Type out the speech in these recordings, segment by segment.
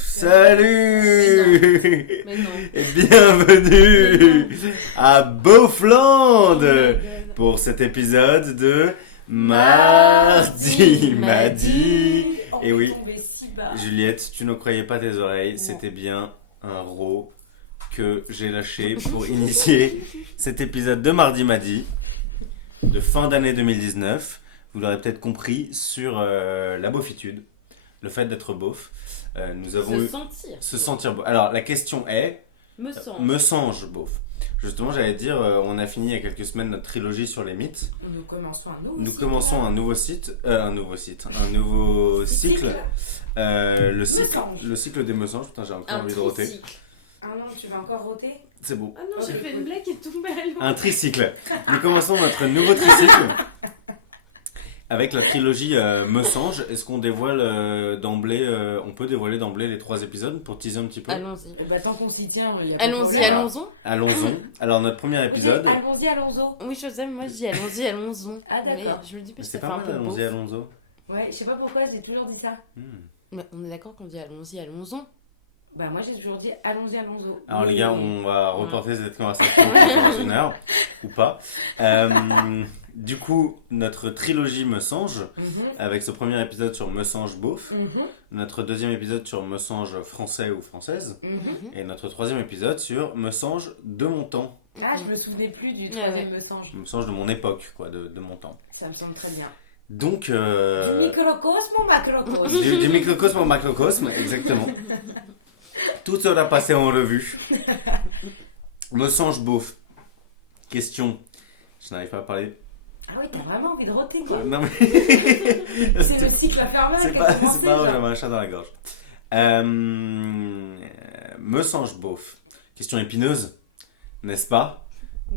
Salut Mais non. et bienvenue à Beaufland pour cet épisode de Mardi m'a dit. Et oui, Juliette, tu ne croyais pas tes oreilles, c'était bien un rot que j'ai lâché pour initier cet épisode de Mardi m'a dit de fin d'année 2019. Vous l'aurez peut-être compris sur la beaufitude, le fait d'être beauf. Nous avons se sentir beauf. Alors la question est, me sens beauf. Justement, j'allais dire, on a fini il y a quelques semaines notre trilogie sur les mythes. Nous commençons un nouveau cycle. Le cycle des me sens. Putain, j'ai encore envie de roter. Ah non, tu vas encore roter ? C'est bon. Ah non, j'ai fait une blague qui est tombée à l'eau. Un tricycle. Nous commençons notre nouveau tricycle. Avec la trilogie Messange, est-ce qu'on dévoile d'emblée, on peut dévoiler d'emblée les 3 épisodes pour teaser un petit peu ? Allons-y. Bah, tant qu'on s'y tient, allons-y. Alors notre premier épisode. Allons-y. Oui, je sais, moi je dis allons-y. Ah d'accord. Mais je me dis parce que C'est ça pas fait un mal, peu allons-y, beauf. allons-y. Ouais, je sais pas pourquoi, j'ai toujours dit ça. Mais on est d'accord qu'on dit allons-y. Bah moi j'ai toujours dit allons-y. Alors les gars, on va reporter cette conversation dans une heure, ou pas. Du coup, notre trilogie Messange, avec ce premier épisode sur Messange beauf, notre deuxième épisode sur Messange français ou française, et notre troisième épisode sur Messange de mon temps. Ah, je me souvenais plus du troisième Messange. Messange de mon époque, quoi, de mon temps. Ça me semble très bien. Donc... Du microcosme au macrocosme. Du microcosme au macrocosme, exactement. Tout sera passé en revue. Messange beauf. Question. Je n'arrive pas à parler. Ah oui, t'as vraiment envie de roter. Non mais... C'est le cycle infernal. C'est pas vrai, j'avais un chat dans la gorge. Messange beauf. Question épineuse, n'est-ce pas ?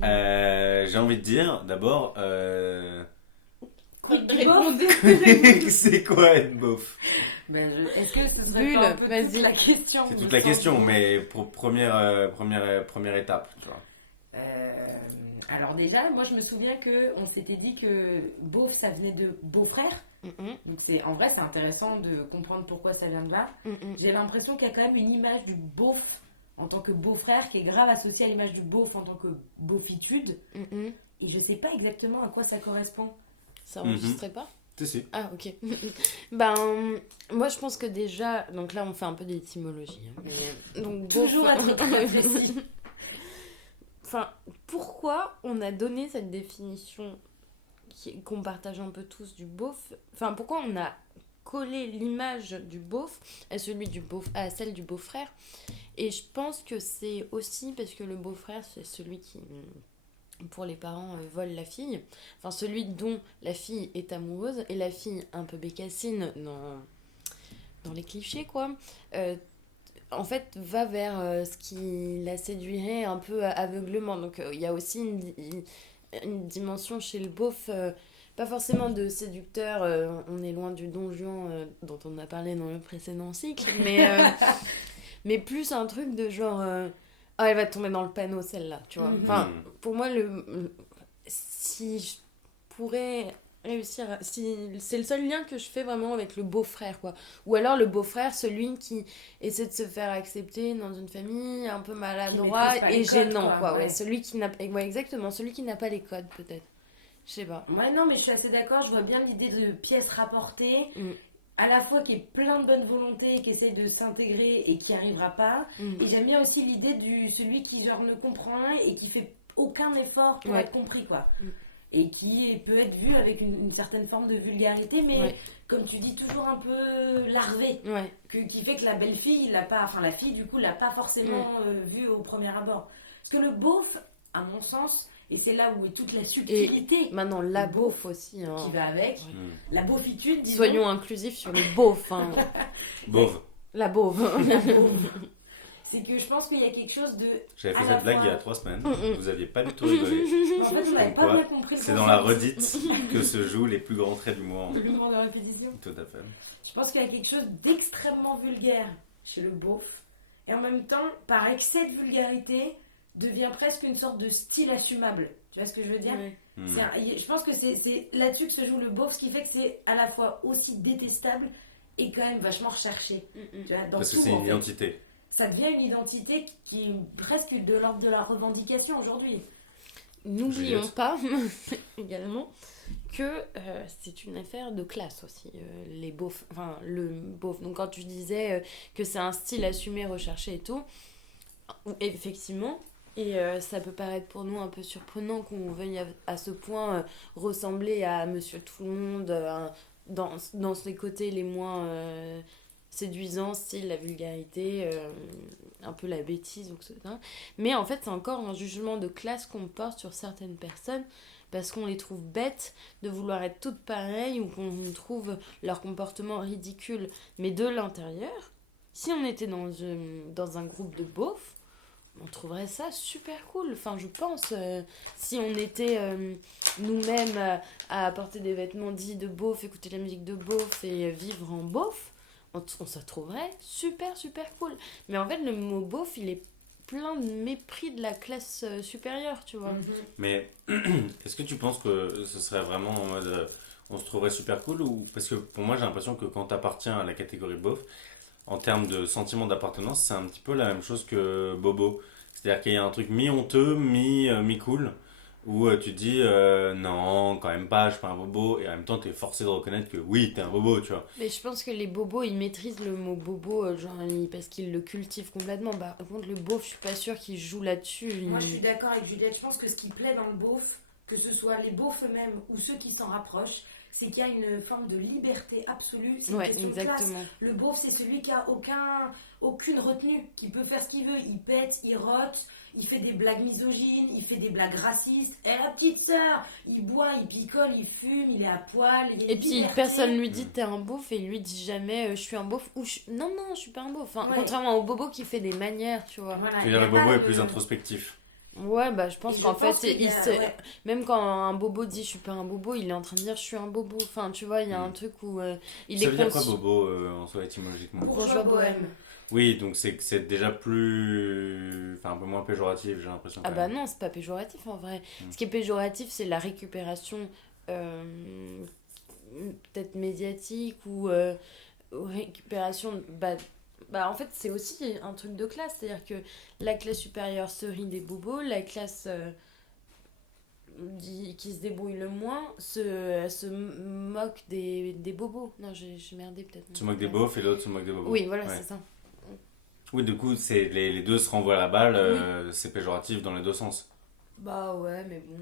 J'ai envie de dire, d'abord... C'est quoi être beauf ? Est-ce que ce serait pas un peu toute la question ? C'est toute la question, mais pour première étape, tu vois. Alors déjà, moi je me souviens qu'on s'était dit que beauf ça venait de beau-frère. Donc en vrai c'est intéressant de comprendre pourquoi ça vient de là. J'ai l'impression qu'il y a quand même une image du beauf en tant que beau-frère qui est grave associée à l'image du beauf en tant que beaufitude. Et je sais pas exactement à quoi ça correspond. Ça enregistrait pas ? Si. Ah ok. Moi je pense que déjà, donc là on fait un peu d'étymologie. Donc toujours à très précis. Enfin, pourquoi on a donné cette définition qu'on partage un peu tous du beauf ? Enfin, pourquoi on a collé l'image du beauf à celle du beau-frère ? Et je pense que c'est aussi parce que le beau-frère, c'est celui qui, pour les parents, vole la fille. Enfin, celui dont la fille est amoureuse. Et la fille, un peu bécassine dans les clichés, quoi. En fait, va vers ce qui la séduirait un peu aveuglement. Donc, il y a aussi une dimension chez le beauf, pas forcément de séducteur, on est loin du Don Juan dont on a parlé dans le précédent cycle, mais plus un truc de genre, elle va tomber dans le panneau celle-là, tu vois. Enfin, pour moi, si je pourrais... réussir c'est le seul lien que je fais vraiment avec le beau-frère, quoi. Ou alors le beau-frère, celui qui essaie de se faire accepter dans une famille un peu maladroit et gênant, quoi. Ouais, celui qui n'a exactement, celui qui n'a pas les codes, peut-être. Je sais pas. Ouais, non, mais je suis assez d'accord, je vois bien l'idée de pièce rapportée, à la fois qui est plein de bonne volonté, qui essaie de s'intégrer et qui n'y arrivera pas. Et j'aime bien aussi l'idée de celui qui genre ne comprend rien et qui fait aucun effort pour être compris, quoi. Et qui peut être vu avec une certaine forme de vulgarité, mais comme tu dis, toujours un peu larvé, qui fait que la belle-fille, la fille du coup, l'a pas forcément vu au premier abord. Parce que le beauf, à mon sens, et c'est là où est toute la subtilité. Et maintenant, la beauf aussi. Hein. Qui va avec, la beaufitude, disons. Soyons inclusifs sur le beauf. Hein. Beauf. La beauf. C'est que je pense qu'il y a quelque chose de... J'avais fait cette blague il y a 3 semaines. Vous aviez pas du tout rigolé. En fait, vous n'avez pas bien compris. C'est dans la redite que se jouent les plus grands traits d'humour. Le plus grand de répétition. Tout à fait. Je pense qu'il y a quelque chose d'extrêmement vulgaire chez le beauf. Et en même temps, par excès de vulgarité, devient presque une sorte de style assumable. Tu vois ce que je veux dire ? Je pense que c'est là-dessus que se joue le beauf, ce qui fait que c'est à la fois aussi détestable et quand même vachement recherché. Tu vois, dans Parce que tout, c'est une identité. Ça devient une identité qui est presque de l'ordre de la revendication aujourd'hui. N'oublions pas également que c'est une affaire de classe aussi, les beaufs, enfin le beauf. Donc quand tu disais que c'est un style assumé, recherché et tout, effectivement, et ça peut paraître pour nous un peu surprenant qu'on veuille à ce point ressembler à Monsieur Tout-le-Monde dans ses côtés les moins séduisants, style la vulgarité, un peu la bêtise, etc. Mais en fait, c'est encore un jugement de classe qu'on porte sur certaines personnes parce qu'on les trouve bêtes de vouloir être toutes pareilles ou qu'on trouve leur comportement ridicule. Mais de l'intérieur, si on était dans un groupe de beaufs, on trouverait ça super cool. Enfin, je pense, si on était nous-mêmes à porter des vêtements dits de beauf, écouter la musique de beauf et vivre en beauf, on se trouverait super super cool. Mais en fait, le mot beauf, il est plein de mépris de la classe supérieure, tu vois. Mais est-ce que tu penses que ce serait vraiment en mode on se trouverait super cool, ou parce que pour moi j'ai l'impression que quand t'appartiens à la catégorie beauf, en termes de sentiment d'appartenance, c'est un petit peu la même chose que bobo. C'est-à-dire qu'il y a un truc mi-honteux, mi-cool, où tu te dis non, quand même pas, je suis pas un bobo, et en même temps t'es forcé de reconnaître que oui, t'es un bobo, tu vois. Mais je pense que les bobos, ils maîtrisent le mot bobo, parce qu'ils le cultivent complètement. Bah, par contre, le beauf, je suis pas sûre qu'il joue là-dessus. Moi, je suis d'accord avec Juliette. Je pense que ce qui plaît dans le beauf, que ce soit les beaufs eux-mêmes ou ceux qui s'en rapprochent, c'est qu'il y a une forme de liberté absolue. C'est une question exactement. de classe. Le beauf, c'est celui qui a aucune retenue, qui peut faire ce qu'il veut. Il pète, il rote, il fait des blagues misogynes, il fait des blagues racistes. Eh, la petite sœur, il boit, il picole, il fume, il est à poil. Il est et puis liberté. personne lui dit t'es un beauf, et il lui dit jamais je suis un beauf ou non, je suis pas un beauf. Enfin, contrairement au bobo qui fait des manières, tu vois. Voilà, Tu veux dire le bobo est plus introspectif. Ouais, bah je pense qu'en fait, ouais. même quand un bobo dit je suis pas un bobo, il est en train de dire je suis un bobo. Enfin, tu vois, il y a un truc où il Ça est veut dire quoi bobo en soi étymologiquement? Bourgeois bohème. Oui, donc c'est déjà plus. Enfin, un peu moins péjoratif, j'ai l'impression. Ah bah non, c'est pas péjoratif en vrai. Ce qui est péjoratif, c'est la récupération peut-être médiatique ou récupération. Bah en fait, c'est aussi un truc de classe. C'est-à-dire que la classe supérieure se rit des bobos, la classe qui se débrouille le moins se moque des bobos. Non, j'ai merdé peut-être. Se moque des beaufs et l'autre se moque des bobos. Oui, voilà, c'est ça. Oui, du coup, les deux se renvoient la balle, c'est péjoratif dans les deux sens. Bah ouais, mais bon,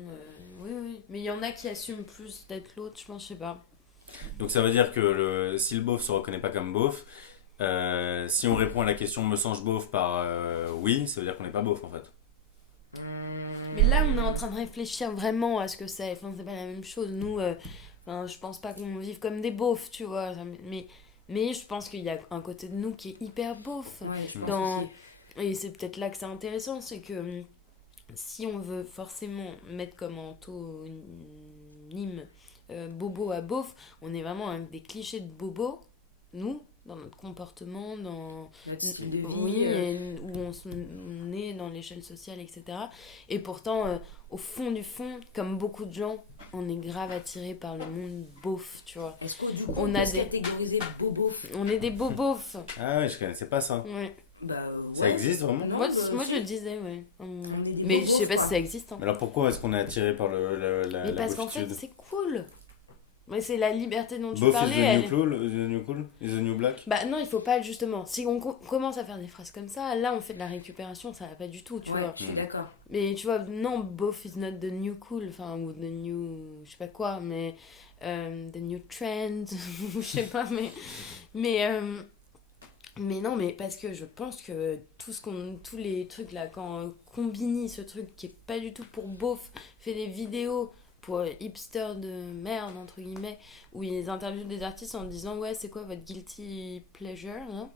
oui. Mais il y en a qui assument plus d'être l'autre, je pense, je sais pas. Donc ça veut dire que si le beauf se reconnaît pas comme beauf, si on répond à la question me sens-je beauf par oui, ça veut dire qu'on n'est pas beauf en fait. Mais là, on est en train de réfléchir vraiment à ce que c'est. Enfin, c'est pas la même chose. Nous, je pense pas qu'on vive comme des beaufs, tu vois. Mais je pense qu'il y a un côté de nous qui est hyper beauf. Et c'est peut-être là que c'est intéressant, c'est que si on veut forcément mettre comme antonyme bobo à beauf, on est vraiment avec des clichés de bobo, nous, dans notre comportement, dans notre style de vie, où on est dans l'échelle sociale, etc. Et pourtant, au fond du fond, comme beaucoup de gens, on est grave attiré par le monde beauf, tu vois. Est-ce qu'on peut catégoriser bobo? On est des bobos. Ah ouais, je connaissais pas ça. Ouais. Bah, ça existe vraiment? Moi je le disais, ouais. Mais je sais pas si ça existe. Hein. Alors pourquoi est-ce qu'on est attiré par Mais parce qu'en fait, c'est cool. Mais c'est la liberté dont tu Beauf parlais. Is the new cool? Is the new black? Bah non, il faut pas justement. Si on commence à faire des phrases comme ça, là on fait de la récupération, ça va pas du tout, tu vois. Je suis d'accord. Mais tu vois, non, beauf is not the new cool, enfin, ou the new. Je sais pas quoi, mais. The new trend, je sais pas, mais non, mais parce que je pense que tous les trucs là, quand Combini, ce truc qui est pas du tout pour beauf, fait des vidéos pour hipster de merde, entre guillemets, où ils interviewent des artistes en disant ouais, c'est quoi votre guilty pleasure, hein?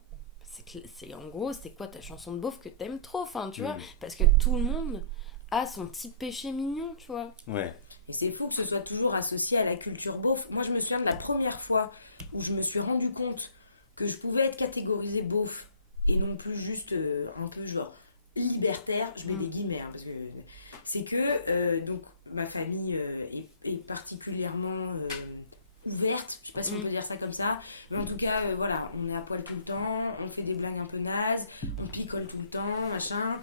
C'est en gros, c'est quoi ta chanson de beauf que t'aimes trop, enfin, tu vois, parce que tout le monde a son petit péché mignon, tu vois. Ouais. Et c'est fou que ce soit toujours associé à la culture beauf. Moi, je me souviens de la première fois où je me suis rendu compte que je pouvais être catégorisée beauf et non plus juste un peu genre libertaire, je mets des guillemets, hein, parce que c'est que donc ma famille est particulièrement ouverte, je sais pas si on peut dire ça comme ça, mais en tout cas, voilà, on est à poil tout le temps, on fait des blagues un peu nazes, on picole tout le temps, machin.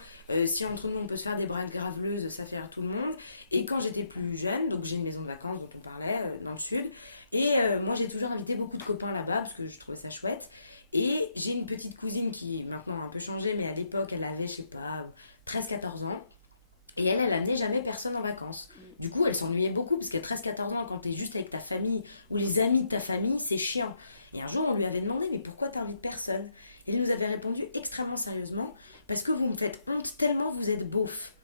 Si entre nous on peut se faire des blagues graveleuses, ça fait rire tout le monde. Et quand j'étais plus jeune, donc j'ai une maison de vacances dont on parlait dans le sud, et moi j'ai toujours invité beaucoup de copains là-bas parce que je trouvais ça chouette. Et j'ai une petite cousine qui maintenant a un peu changé, mais à l'époque elle avait, je sais pas, 13-14 ans. Et elle amenait jamais personne en vacances. Du coup, elle s'ennuyait beaucoup, parce qu'à 13-14 ans, quand t'es juste avec ta famille, ou les amis de ta famille, c'est chiant. Et un jour, on lui avait demandé, mais pourquoi t'invites personne? Et il nous avait répondu extrêmement sérieusement, parce que vous me faites honte tellement vous êtes beauf.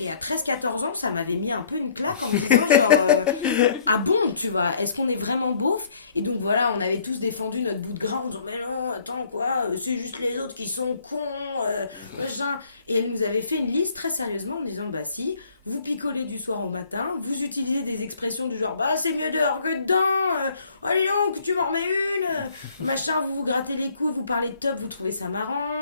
Et à 13-14 ans, ça m'avait mis un peu une claque en me disant genre, ah bon, tu vois, est-ce qu'on est vraiment beauf? Et donc voilà, on avait tous défendu notre bout de gras en disant mais non, attends quoi, c'est juste les autres qui sont cons, machin. Et elle nous avait fait une liste très sérieusement en disant bah si, vous picolez du soir au matin, vous utilisez des expressions du genre bah c'est mieux dehors que dedans, allez donc tu m'en remets une, machin, vous vous grattez les coudes, vous parlez de top, vous trouvez ça marrant.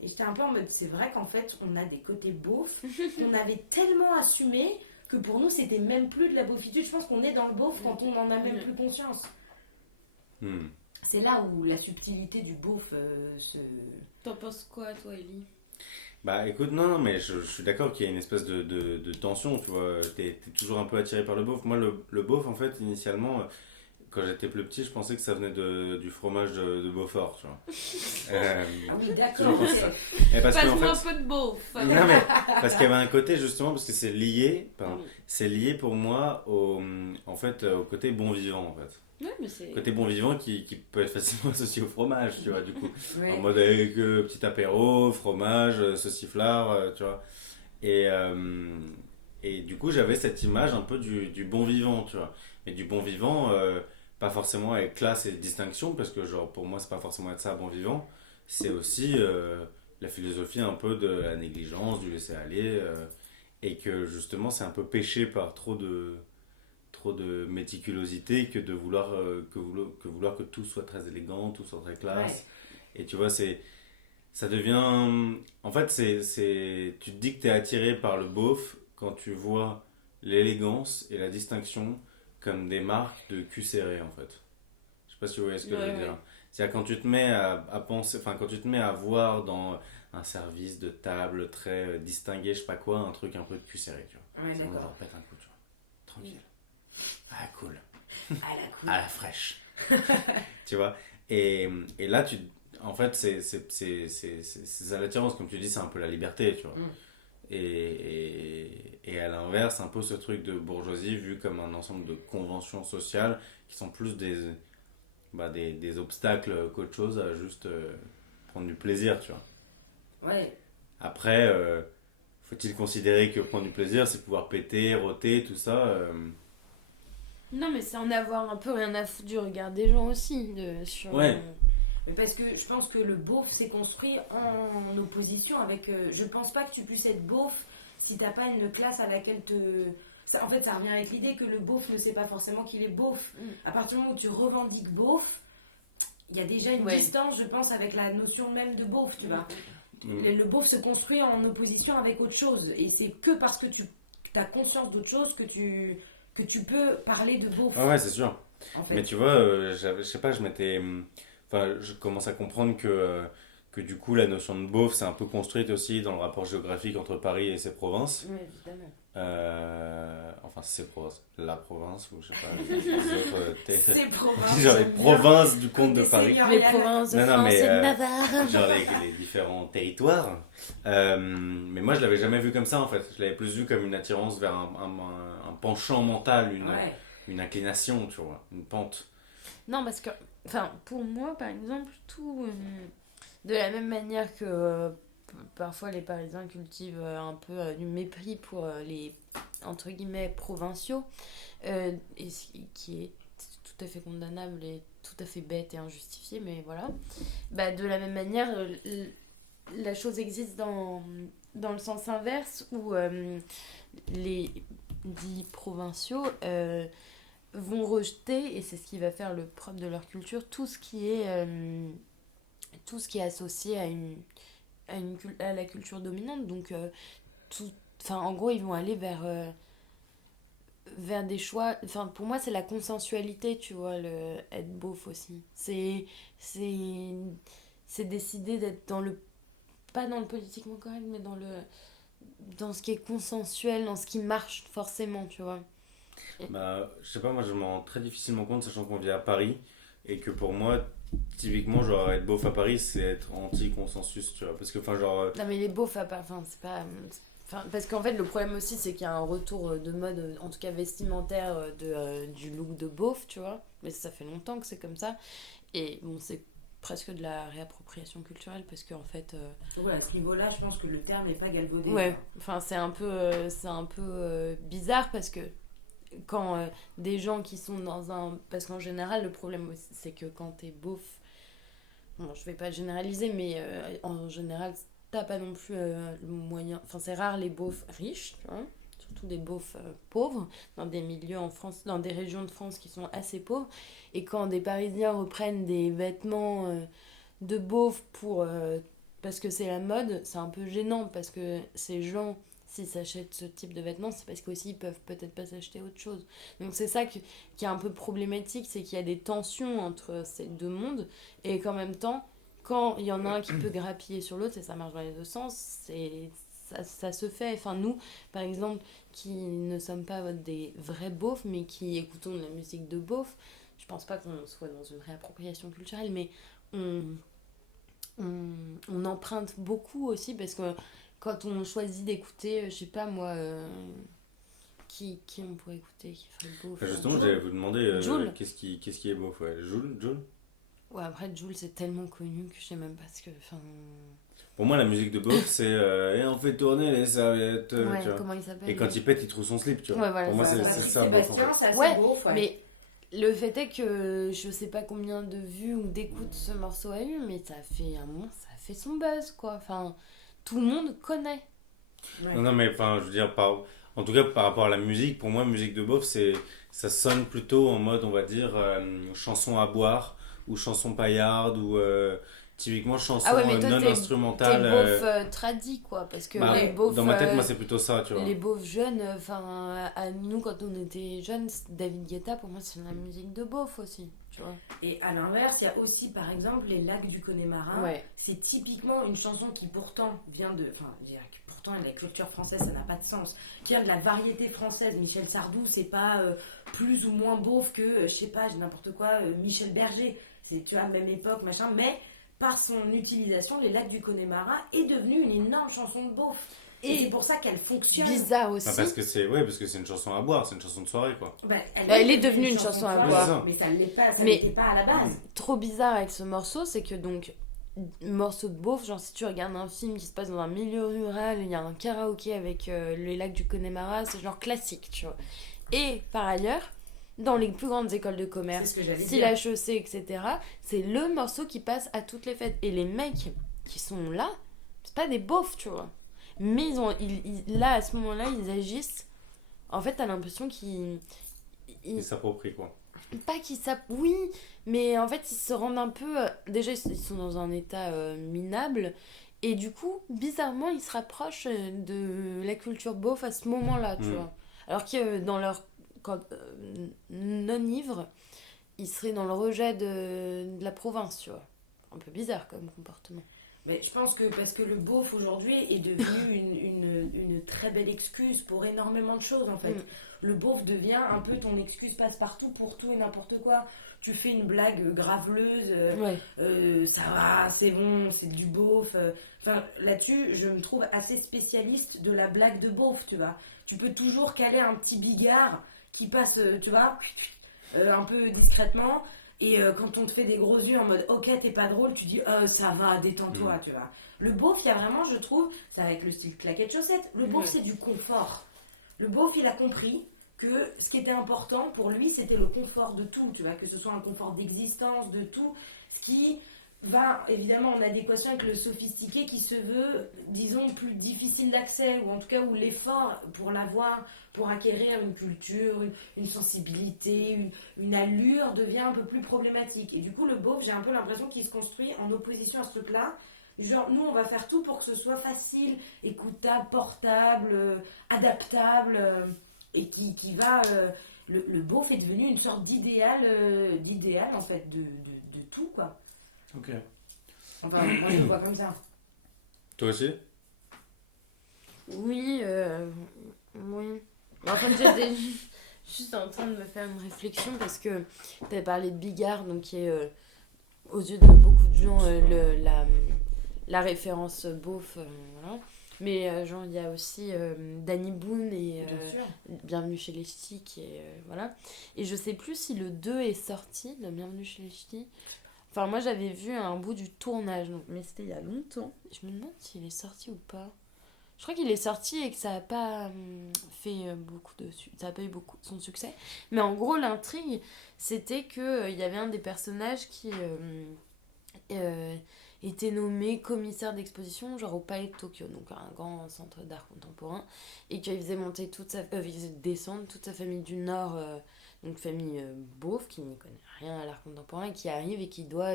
Et j'étais un peu en mode, c'est vrai qu'en fait, on a des côtés beaufs qu'on avait tellement assumés que pour nous, c'était même plus de la beaufitude. Je pense qu'on est dans le beauf quand on en a même plus conscience. C'est là où la subtilité du beauf se... T'en penses quoi, toi, Ellie? Bah écoute, non, mais je suis d'accord qu'il y a une espèce de tension, tu vois. T'es toujours un peu attiré par le beauf. Moi, le beauf, en fait, initialement... Quand j'étais plus petit, je pensais que ça venait du fromage de Beaufort, tu vois. Ah oui, d'accord. Passe-moi un peu de beauf. Non, mais parce qu'il y avait un côté, justement, parce que c'est lié, c'est lié pour moi en fait, au côté bon vivant, en fait. Ouais, mais c'est... Côté bon vivant qui peut être facilement associé au fromage, tu vois, du coup. Ouais. En mode avec petit apéro, fromage, sauciflard, tu vois. Et du coup, j'avais cette image un peu du bon vivant, tu vois. Et du bon vivant... pas forcément avec classe et distinction, parce que genre pour moi c'est pas forcément être ça bon vivant, c'est aussi la philosophie un peu de la négligence, du laisser aller, et que justement c'est un peu péché par trop de méticulosité que de vouloir que tout soit très élégant, tout soit très classe. Ouais. Et tu vois, ça devient, en fait tu te dis que t'es attiré par le beauf quand tu vois l'élégance et la distinction comme des marques de cul serré, en fait. Je sais pas si vous voyez ce que je veux dire. C'est-à-dire quand tu te mets à penser, enfin quand tu te mets à voir dans un service de table très distingué, je sais pas quoi, un truc un peu de cul serré, tu vois. Ouais, ça d'accord. me pète un coup, tu vois. Tranquille. Ah, cool. À la cool. À la fraîche. Tu vois. Et là, en fait, c'est ça l'attirance, comme tu dis, c'est un peu la liberté, tu vois. Et à l'inverse, un peu ce truc de bourgeoisie vu comme un ensemble de conventions sociales qui sont plus des obstacles qu'autre chose à juste prendre du plaisir, tu vois. Ouais. Après, faut-il considérer que prendre du plaisir, c'est pouvoir péter, rôter, tout ça Non, mais c'est en avoir un peu rien à foutre du regard des gens aussi. Ouais. Parce que je pense que le beauf s'est construit en opposition avec... je pense pas que tu puisses être beauf si t'as pas une classe à laquelle en fait, ça revient avec l'idée que le beauf ne sait pas forcément qu'il est beauf. À partir du moment où tu revendiques beauf, il y a déjà une distance, je pense, avec la notion même de beauf, tu vois. Le beauf se construit en opposition avec autre chose. Et c'est que parce que tu as conscience d'autre chose que tu peux parler de beauf. Ah ouais, c'est sûr. En fait. Mais tu vois, je sais pas, je commence à comprendre que du coup la notion de beauf c'est un peu construite aussi dans le rapport géographique entre Paris et ses provinces. Oui, évidemment. Enfin, c'est province. La province, ou je sais pas, les autres. Ces provinces. Genre les provinces du comte de Paris. Les provinces de France et de Navarre. Genre les différents territoires. Mais moi je l'avais jamais vu comme ça en fait. Je l'avais plus vu comme une attirance vers un penchant mental, une inclination, tu vois, une pente. Non, parce que, enfin, pour moi, par exemple, tout, de la même manière que parfois les Parisiens cultivent un peu du mépris pour les, entre guillemets, provinciaux, et qui est tout à fait condamnable et tout à fait bête et injustifié, mais voilà. Bah, de la même manière, la chose existe dans le sens inverse, où les dits provinciaux... vont rejeter, et c'est ce qui va faire le propre de leur culture, tout ce qui est associé à la culture dominante, donc Enfin, en gros, ils vont aller vers des choix. Enfin, pour moi, c'est la consensualité, tu vois, être beauf aussi. C'est décider d'être dans le. Pas dans le politiquement correct, mais dans ce qui est consensuel, dans ce qui marche forcément, tu vois. Bah, je sais pas, moi je m'en rends très difficilement compte, sachant qu'on vit à Paris, et que pour moi, typiquement, genre être beauf à Paris, c'est être anti-consensus, tu vois. Parce que, enfin, genre. Non, mais les beaufs, enfin, c'est pas. Enfin, parce qu'en fait, le problème aussi, c'est qu'il y a un retour de mode, en tout cas vestimentaire, du look de beauf, tu vois. Mais ça fait longtemps que c'est comme ça. Et bon, c'est presque de la réappropriation culturelle, parce qu'en fait. Ouais, à ce niveau-là, je pense que le terme n'est pas galvaudé. Ouais, enfin, c'est un peu bizarre, parce que quand des gens qui sont dans un. Parce qu'en général, le problème aussi, c'est que quand t'es beauf. Bon, je vais pas généraliser, mais en général, t'as pas non plus le moyen. Enfin, c'est rare les beaufs riches, tu vois. Surtout des beaufs pauvres, dans des milieux en France, dans des régions de France qui sont assez pauvres. Et quand des Parisiens reprennent des vêtements de beaufs parce que c'est la mode, c'est un peu gênant, parce que ces gens, s'ils s'achètent ce type de vêtements, c'est parce qu'aussi ils peuvent peut-être pas s'acheter autre chose. Donc c'est ça qui est un peu problématique, c'est qu'il y a des tensions entre ces deux mondes, et qu'en même temps, quand il y en a un qui peut grappiller sur l'autre, et ça marche dans les deux sens, ça se fait. Enfin, nous, par exemple, qui ne sommes pas des vrais beaufs, mais qui écoutons de la musique de beauf, je pense pas qu'on soit dans une réappropriation culturelle, mais on emprunte beaucoup aussi, parce que quand on choisit d'écouter, je sais pas moi, qui on pourrait écouter qui ferait le beauf. Justement, j'allais vous demander Jul. qu'est-ce qui est beauf, ouais. Jul. Ouais, après, Jul, c'est tellement connu que je sais même pas ce que. Enfin. Pour moi, la musique de beauf, c'est et on fait tourner les serviettes. Ouais, tu vois. comment il s'appelle. Et quand il pète, il trouve son slip, tu vois. Ouais, voilà, pour moi, ça, c'est ça, beauf. En fait. Sébastien, c'est assez Ouais, beauf, ouais. mais le fait est que je sais pas combien de vues ou d'écoutes ce morceau a eu, mais ça fait un moment, ça a fait son buzz, quoi. Enfin, tout le monde connaît. Ouais. Non, mais enfin, je veux dire, en tout cas, par rapport à la musique, pour moi, musique de beauf, ça sonne plutôt en mode, on va dire, chanson à boire, ou chanson paillarde, ou typiquement chanson Ah ouais, mais toi, non t'es instrumentale. beauf tradis, quoi. Parce que les beaufs. Dans ma tête, moi, c'est plutôt ça, tu vois. Les beaufs jeunes, enfin, à nous, quand on était jeunes, David Guetta, pour moi, c'est de la musique de beauf aussi, tu vois. Et à l'inverse, il y a aussi, par exemple, les lacs du Connemara. Ouais. C'est typiquement une chanson qui pourtant vient de... Enfin, je dirais que pourtant, la culture française, ça n'a pas de sens. Qui vient de la variété française. Michel Sardou, c'est pas plus ou moins beauf que, je sais pas, n'importe quoi, Michel Berger. C'est, tu vois, même époque, machin. Mais par son utilisation, les lacs du Connemara est devenu une énorme chanson de beauf. Et c'est pour ça qu'elle fonctionne. Bizarre aussi. Parce que c'est une chanson à boire, c'est une chanson de soirée, quoi. Elle est devenue une chanson à boire. Mais ça ne l'était pas à la base. Trop bizarre avec ce morceau, c'est que donc, morceau de beauf, genre si tu regardes un film qui se passe dans un milieu rural, il y a un karaoké avec les lacs du Connemara, c'est genre classique, tu vois. Et par ailleurs, dans les plus grandes écoles de commerce, si la HEC, etc., c'est le morceau qui passe à toutes les fêtes. Et les mecs qui sont là, c'est pas des beaufs, tu vois. Mais là, à ce moment-là, ils agissent. En fait, t'as l'impression qu'ils s'approprient, quoi. Pas qu'ils s'approprient. Oui, mais en fait, ils se rendent un peu. Déjà, ils sont dans un état minable. Et du coup, bizarrement, ils se rapprochent de la culture beauf à ce moment-là, tu vois. Alors que dans leur. Non-ivre, ils seraient dans le rejet de la province, tu vois. Un peu bizarre comme comportement. Mais je pense que parce que le beauf aujourd'hui est devenu une très belle excuse pour énormément de choses en fait. Le beauf devient un peu ton excuse passe-partout pour tout et n'importe quoi. Tu fais une blague graveleuse, ça va, c'est bon, c'est du beauf. Enfin, là-dessus, je me trouve assez spécialiste de la blague de beauf, tu vois. Tu peux toujours caler un petit bigard qui passe, tu vois, un peu discrètement. Et quand on te fait des gros yeux en mode ok t'es pas drôle, tu dis ça va, détends-toi, tu vois. Le beauf, il y a vraiment, je trouve, ça avec le style claquette chaussette, le beauf c'est du confort. Le beauf il a compris que ce qui était important pour lui c'était le confort de tout, tu vois, que ce soit un confort d'existence, de tout, ce qui va évidemment en adéquation avec le sophistiqué qui se veut, disons, plus difficile d'accès, ou en tout cas où l'effort pour l'avoir, pour acquérir une culture, une sensibilité, une allure devient un peu plus problématique. Et du coup, le beauf, j'ai un peu l'impression qu'il se construit en opposition à ce truc-là, Genre, nous, on va faire tout pour que ce soit facile, écoutable, portable, adaptable, et qui va... le beauf est devenu une sorte d'idéal, en fait, de tout, quoi. Ok. Enfin, moi, je le vois comme ça. Toi aussi? Oui, oui. En fait, j'étais juste en train de me faire une réflexion parce que tu as parlé de Bigard, donc qui est, aux yeux de beaucoup de gens, la référence beauf. Voilà. Mais genre, il y a aussi Danny Boone et Bienvenue chez les Ch'tis, qui est, voilà. Et je sais plus si le 2 est sorti, de Bienvenue chez les Ch'tis. Enfin, moi, j'avais vu un bout du tournage, donc, mais c'était il y a longtemps. Je me demande s'il est sorti ou pas. Je crois qu'il est sorti et que ça n'a pas fait beaucoup de ça a pas eu beaucoup son succès. Mais en gros, l'intrigue, c'était que il y avait un des personnages qui était nommé commissaire d'exposition, genre au Palais de Tokyo, donc un grand centre d'art contemporain, et qu'il faisait monter il faisait descendre toute sa famille du Nord, donc famille beauf, qui n'y connaît rien à l'art contemporain, qui arrive et qui doit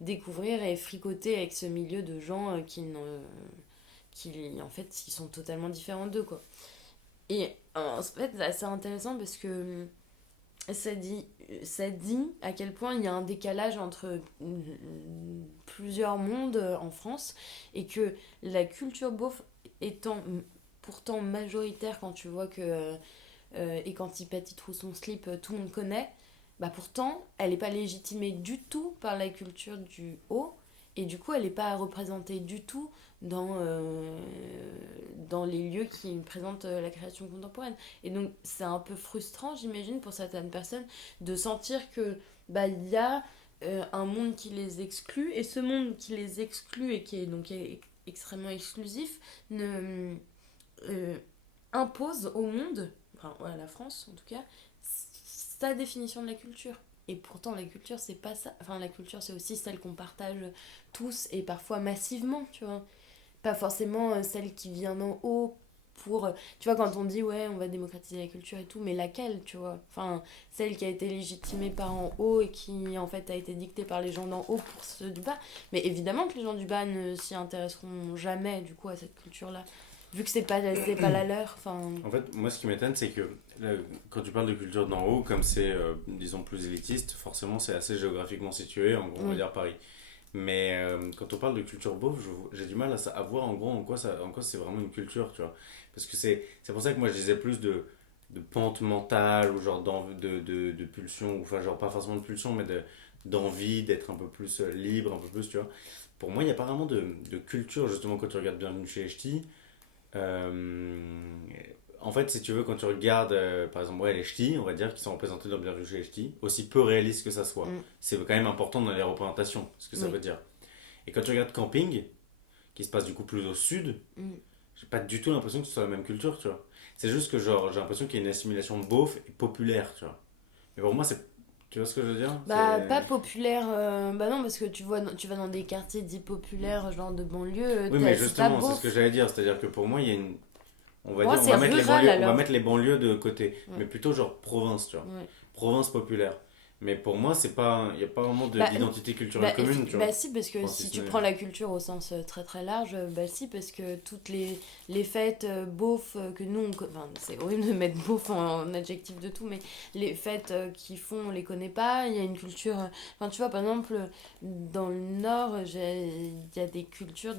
découvrir et fricoter avec ce milieu de gens qui en fait ils sont totalement différents d'eux, quoi. Et en fait c'est assez intéressant parce que ça dit à quel point il y a un décalage entre plusieurs mondes en France, et que la culture beauf étant pourtant majoritaire, quand tu vois que et quand il pète, il trouve son slip, tout le monde connaît, bah pourtant elle n'est pas légitimée du tout par la culture du haut, et du coup elle n'est pas représentée du tout dans les lieux qui présentent la création contemporaine. Et donc c'est un peu frustrant, j'imagine, pour certaines personnes, de sentir que bah il y a un monde qui les exclut, et ce monde qui les exclut et qui est donc extrêmement exclusif impose au monde, enfin à la France en tout cas, sa définition de la culture. Et pourtant la culture c'est pas ça, enfin la culture c'est aussi celle qu'on partage tous et parfois massivement, tu vois, pas forcément celle qui vient d'en haut pour, tu vois, quand on dit ouais on va démocratiser la culture et tout, mais laquelle, tu vois, enfin celle qui a été légitimée par en haut et qui en fait a été dictée par les gens d'en haut pour ceux du bas. Mais évidemment que les gens du bas ne s'y intéresseront jamais du coup à cette culture là, vu que c'est pas la leur, enfin. En fait, moi ce qui m'étonne, c'est que là, quand tu parles de culture d'en haut, comme c'est disons plus élitiste, forcément c'est assez géographiquement situé, en gros on va dire Paris. Mais quand on parle de culture beauf, j'ai du mal à voir en gros en quoi c'est vraiment une culture, tu vois. Parce que c'est pour ça que moi je disais plus de pente mentale, ou genre de pulsion, ou enfin genre pas forcément de pulsion, mais d'envie d'être un peu plus libre, un peu plus, tu vois. Pour moi il n'y a pas vraiment de culture, justement, quand tu regardes Bienvenue chez les Ch'tis. En fait, si tu veux, quand tu regardes par exemple les ch'tis, on va dire, qui sont représentés dans Bienvenue chez les Ch'tis, aussi peu réaliste que ça soit, c'est quand même important dans les représentations, ce que ça veut dire. Et quand tu regardes Camping, qui se passe du coup plus au sud, j'ai pas du tout l'impression que ce soit la même culture, tu vois. C'est juste que genre j'ai l'impression qu'il y a une assimilation beauf et populaire, tu vois. Mais pour moi tu vois ce que je veux dire? Bah pas populaire, bah non, parce que tu vas dans des quartiers dits populaires, genre de banlieue. Oui, mais justement c'est ce que j'allais dire, c'est-à-dire que pour moi il y a une... On va Moi, dire, on va rural, mettre les banlieues de côté, mais plutôt genre province, tu vois. Province populaire. Mais pour moi, il n'y a pas vraiment d'identité culturelle commune, tu vois. Bah si, parce que si tu prends la culture au sens très très large, bah si, parce que toutes les fêtes beauf que nous, enfin c'est horrible de mettre beauf en adjectif de tout, mais les fêtes qu'ils font, on les connaît pas. Il y a une culture, enfin tu vois, par exemple, dans le Nord, il y a des cultures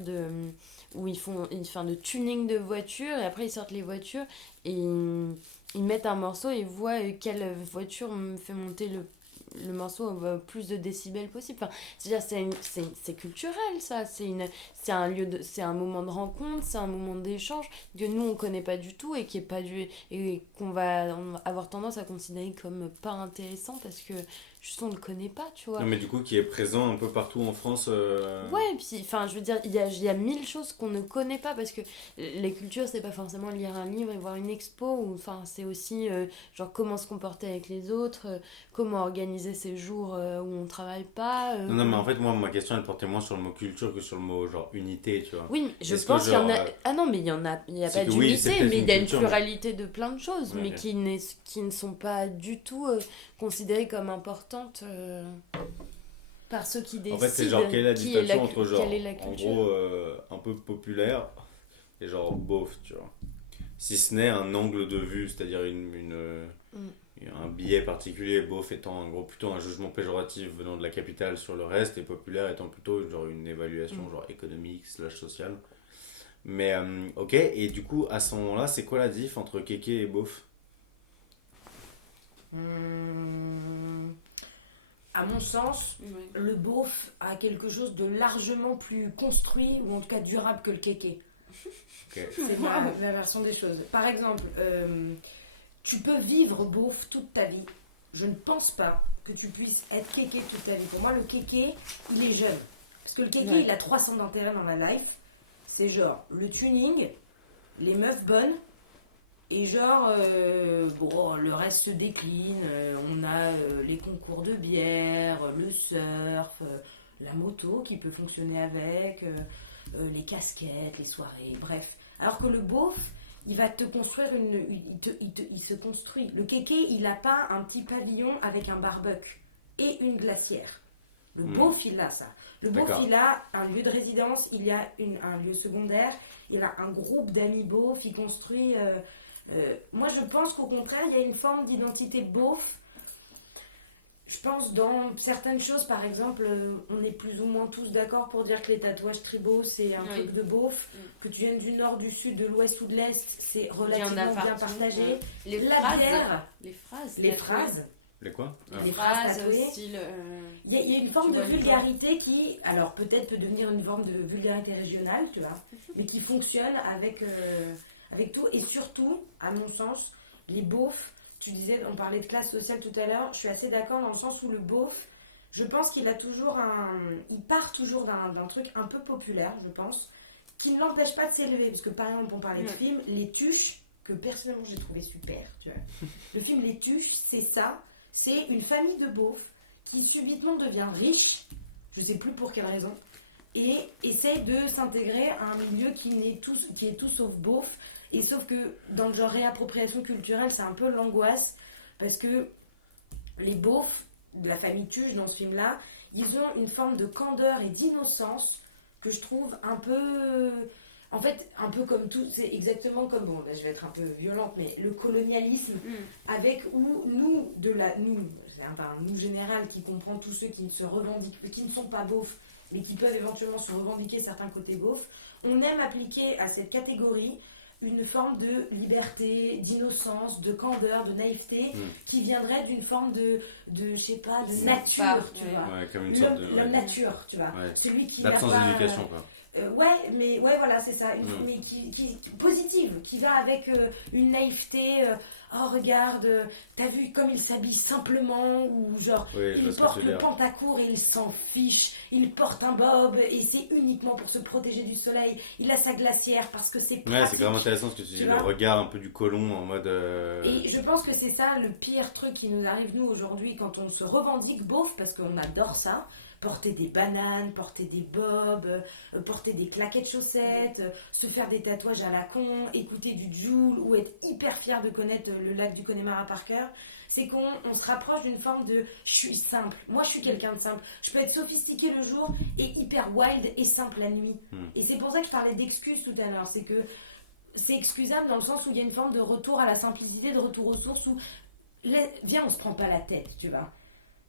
où ils font de tuning de voitures, et après ils sortent les voitures et ils mettent un morceau et ils voient quelle voiture fait monter le morceau plus de décibels possible. Enfin, c'est-à-dire c'est culturel, ça, c'est un moment de rencontre, c'est un moment d'échange que nous on connaît pas du tout, et qui est pas et qu'on va avoir tendance à considérer comme pas intéressant parce que juste on le connaît pas, tu vois. Non, mais du coup qui est présent un peu partout en France. Ouais, et puis enfin je veux dire, il y a mille choses qu'on ne connaît pas, parce que les cultures c'est pas forcément lire un livre et voir une expo, ou enfin c'est aussi genre comment se comporter avec les autres, comment organiser ces jours où on travaille pas. Non, mais en fait moi ma question elle portait moins sur le mot culture que sur le mot genre unité, tu vois. Oui, je pense qu'il y en a. Ah non, mais il y a pas d'unité, mais il y a une pluralité de plein de choses, mais qui ne sont pas du tout considérées comme importantes. par ceux qui décident. En fait, c'est genre quelle est la qui est distinction entre genre, quelle est la en culture. gros, un peu populaire et genre beauf, tu vois. Si ce n'est un angle de vue, c'est-à-dire un biais particulier, beauf étant en gros plutôt un jugement péjoratif venant de la capitale sur le reste et populaire étant plutôt genre une évaluation genre économique / sociale. Mais ok, et du coup à ce moment-là, c'est quoi la diff entre kéké et beauf? À mon sens, le beauf a quelque chose de largement plus construit ou en tout cas durable que le kéké. Okay. C'est la version des choses. Par exemple, tu peux vivre beauf toute ta vie. Je ne pense pas que tu puisses être kéké toute ta vie. Pour moi, le kéké, il est jeune. Parce que le kéké, il a 300 d'intérêt dans la life. C'est genre le tuning, les meufs bonnes, et genre, le reste se décline. On a les concours de bière, le surf, la moto qui peut fonctionner avec, les casquettes, les soirées, bref. Alors que le beauf, il va te construire il se construit. Le kéké, il n'a pas un petit pavillon avec un barbecue et une glacière. Le beauf, il a ça. Le beauf, il a un lieu de résidence, il y a un lieu secondaire, il a un groupe d'amis beauf, il construit... moi, je pense qu'au contraire, il y a une forme d'identité beauf. Je pense dans certaines choses, par exemple, on est plus ou moins tous d'accord pour dire que les tatouages tribaux, c'est un truc de beauf. Que tu viennes du nord, du sud, de l'ouest ou de l'est, c'est relativement bien partagé. Les phrases. Les quoi? Les phrases style... Il y a une forme de vulgarité qui, alors peut-être peut devenir une forme de vulgarité régionale, tu vois, mais qui fonctionne avec tout. Et surtout, à mon sens, les beaufs, tu disais, on parlait de classe sociale tout à l'heure, je suis assez d'accord dans le sens où le beauf, je pense qu'il a toujours il part toujours d'un truc un peu populaire, je pense, qui ne l'empêche pas de s'élever. Parce que par exemple, on parlait de film, Les Tuches, que personnellement j'ai trouvé super, tu vois. Le film Les Tuches, c'est ça, c'est une famille de beaufs qui subitement devient riche, je sais plus pour quelle raison, et essaye de s'intégrer à un milieu qui est tout sauf beauf. Et sauf que dans le genre réappropriation culturelle, c'est un peu l'angoisse, parce que les beaufs de la famille Tuche dans ce film-là, ils ont une forme de candeur et d'innocence que je trouve un peu... En fait, un peu comme tout, c'est exactement comme, bon, là, je vais être un peu violente, mais le colonialisme, avec où nous, c'est un nous général qui comprend tous ceux qui ne se revendiquent, qui ne sont pas beaufs, mais qui peuvent éventuellement se revendiquer certains côtés beaufs, on aime appliquer à cette catégorie une forme de liberté, d'innocence, de candeur, de naïveté, qui viendrait d'une forme de je sais pas, de nature, tu vois. Ouais, comme une sorte de... L'homme nature, tu vois. Ouais. Celui qui l'absence n'a pas, d'éducation, quoi. Voilà, c'est ça. Mais qui positive, qui va avec une naïveté. Oh, regarde, t'as vu comme il s'habille simplement, ou genre, il porte le pantacourt et il s'en fiche. Il porte un bob et c'est uniquement pour se protéger du soleil. Il a sa glacière parce que c'est pratique. Ouais, c'est quand même intéressant ce que tu dis, le regard un peu du colon en mode... Et je pense que c'est ça le pire truc qui nous arrive, nous, aujourd'hui, quand on se revendique beauf, parce qu'on adore ça. Porter des bananes, porter des bobs, porter des claquettes chaussettes, se faire des tatouages à la con, écouter du Jul ou être hyper fier de connaître le lac du Connemara par cœur, c'est qu'on se rapproche d'une forme de je suis simple. Moi, je suis quelqu'un de simple. Je peux être sophistiqué le jour et hyper wild et simple la nuit. Et c'est pour ça que je parlais d'excuses tout à l'heure. C'est que c'est excusable dans le sens où il y a une forme de retour à la simplicité, de retour aux sources où viens, on se prend pas la tête, tu vois.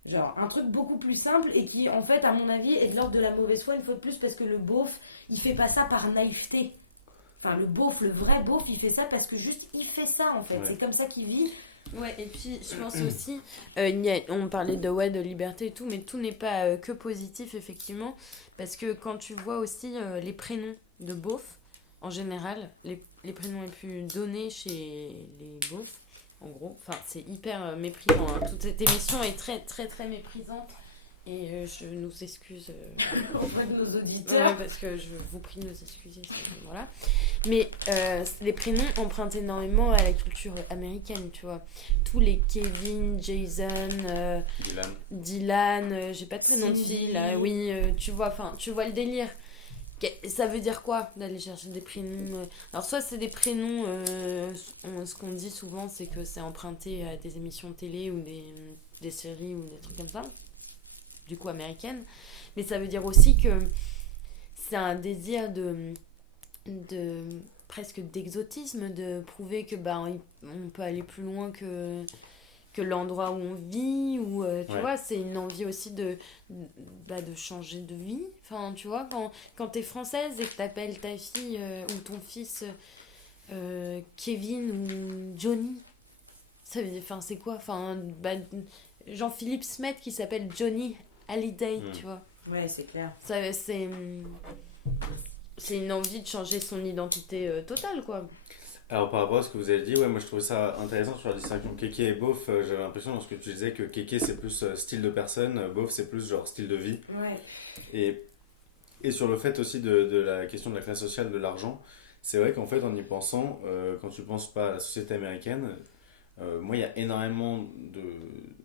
Genre, un truc beaucoup plus simple et qui, en fait, à mon avis, est de l'ordre de la mauvaise foi une fois de plus parce que le beauf, il fait pas ça par naïveté. Enfin, le beauf, le vrai beauf, il fait ça parce que juste, il fait ça, en fait. Ouais. C'est comme ça qu'il vit. Ouais, et puis, je pense aussi, on parlait de liberté et tout, mais tout n'est pas que positif, effectivement, parce que quand tu vois aussi les prénoms de beauf, en général, les prénoms les plus donnés chez les beaufs, en gros, enfin c'est hyper méprisant, hein. Toute cette émission est très très très méprisante et je nous excuse auprès de nos auditeurs, parce que je vous prie de nous excuser, voilà. Mais les prénoms empruntent énormément à la culture américaine, tu vois, tous les Kevin, Jason, Dylan, j'ai pas de prénom de fille là, oui, tu vois le délire. Ça veut dire quoi d'aller chercher des prénoms Alors soit c'est des prénoms, ce qu'on dit souvent c'est que c'est emprunté à des émissions de télé ou des séries ou des trucs comme ça. du coup américaine, mais ça veut dire aussi que c'est un désir de presque d'exotisme, de prouver que on peut aller plus loin que l'endroit où on vit, ou tu vois, c'est une envie aussi de changer de vie. Enfin, tu vois, quand t'es française et que t'appelles ta fille ou ton fils Kevin ou Johnny, ça veut dire, enfin, c'est quoi, enfin, Jean-Philippe Smet qui s'appelle Johnny Hallyday, tu vois. Ouais, c'est clair. Ça, c'est une envie de changer son identité totale, quoi. Alors par rapport à ce que vous avez dit, ouais, moi je trouvais ça intéressant sur la distinction kéké et beauf. J'avais l'impression dans ce que tu disais que kéké c'est plus style de personne, beauf c'est plus genre style de vie. Ouais. Et sur le fait aussi de la question de la classe sociale, de l'argent, c'est vrai qu'en fait en y pensant, quand tu penses pas à la société américaine, moi il y a énormément de...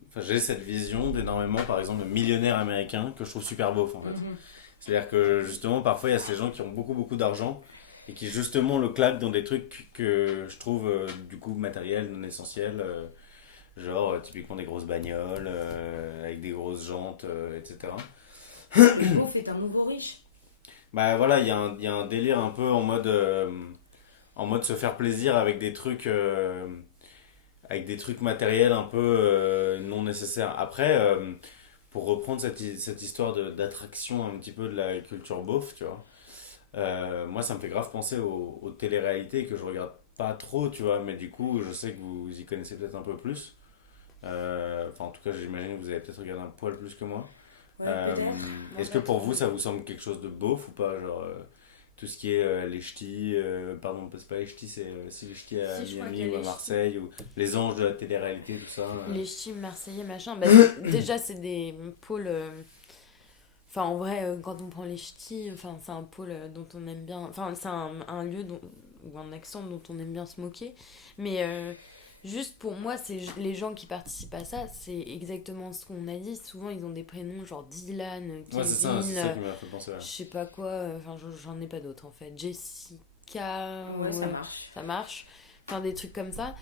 Enfin j'ai cette vision d'énormément par exemple de millionnaires américains que je trouve super beauf en fait. C'est-à-dire que justement parfois il y a ces gens qui ont beaucoup d'argent et qui justement le claquent dans des trucs que je trouve du coup matériels, non essentiels, genre typiquement des grosses bagnoles avec des grosses jantes, etc. Le beauf est un nouveau riche. Bah voilà, il y a un délire un peu en mode se faire plaisir avec des trucs matériels un peu non nécessaires. Après, pour reprendre cette histoire d'attraction un petit peu de la culture beauf, tu vois. Moi, ça me fait grave penser aux téléréalités que je regarde pas trop, tu vois, mais du coup, je sais que vous y connaissez peut-être un peu plus. Enfin, en tout cas, j'imagine que vous avez peut-être regardé un poil plus que moi. Ouais, peut-être. Est-ce que pour vous, ça vous semble quelque chose de beauf ou pas? Genre, tout ce qui est les ch'tis, pardon, c'est pas les ch'tis, c'est les ch'tis à Si, je crois Miami qu'il y a ou à les Marseille, ou les anges de la télé-réalité, tout ça. Les ch'tis marseillais, machin. Déjà, c'est des pôles. Enfin, en vrai, quand on prend les ch'tis, enfin, c'est un pôle dont on aime bien. Enfin, c'est un lieu ou un accent dont on aime bien se moquer. Mais juste pour moi, c'est les gens qui participent à ça, c'est exactement ce qu'on a dit. Souvent, ils ont des prénoms genre Dylan, Kevin, Ouais, c'est ça qui m'a fait penser. je sais pas quoi. Enfin, j'en ai pas d'autres en fait. Jessica. Ouais, ça marche. Ça marche. Enfin, des trucs comme ça.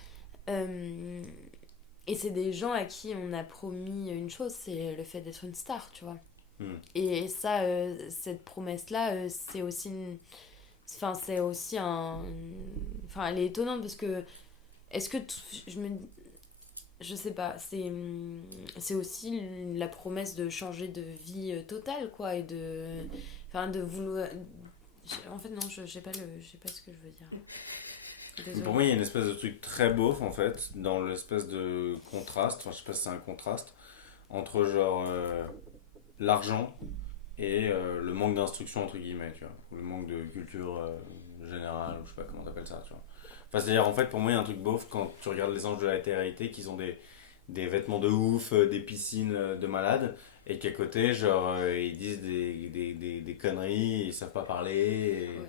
Et c'est des gens à qui on a promis une chose, c'est le fait d'être une star, tu vois. Et ça, cette promesse-là, c'est aussi enfin, c'est aussi enfin, elle est étonnante parce que est-ce que je sais pas, c'est aussi la promesse de changer de vie totale, quoi, et enfin, de vouloir... En fait, non, je sais pas ce que je veux dire. Désolée. Pour moi, il y a une espèce de truc très beauf, en fait, dans l'espèce de contraste, enfin, je sais pas si c'est un contraste, entre genre l'argent et le manque d'instruction, entre guillemets, tu vois, ou le manque de culture générale, ou je sais pas comment t'appelles ça, tu vois. Enfin, c'est-à-dire, en fait, pour moi, il y a un truc beauf quand tu regardes les anges de la télé-réalité, qu'ils ont des vêtements de ouf, des piscines de malades, et qu'à côté, genre, ils disent des conneries, ils savent pas parler, et... Ouais.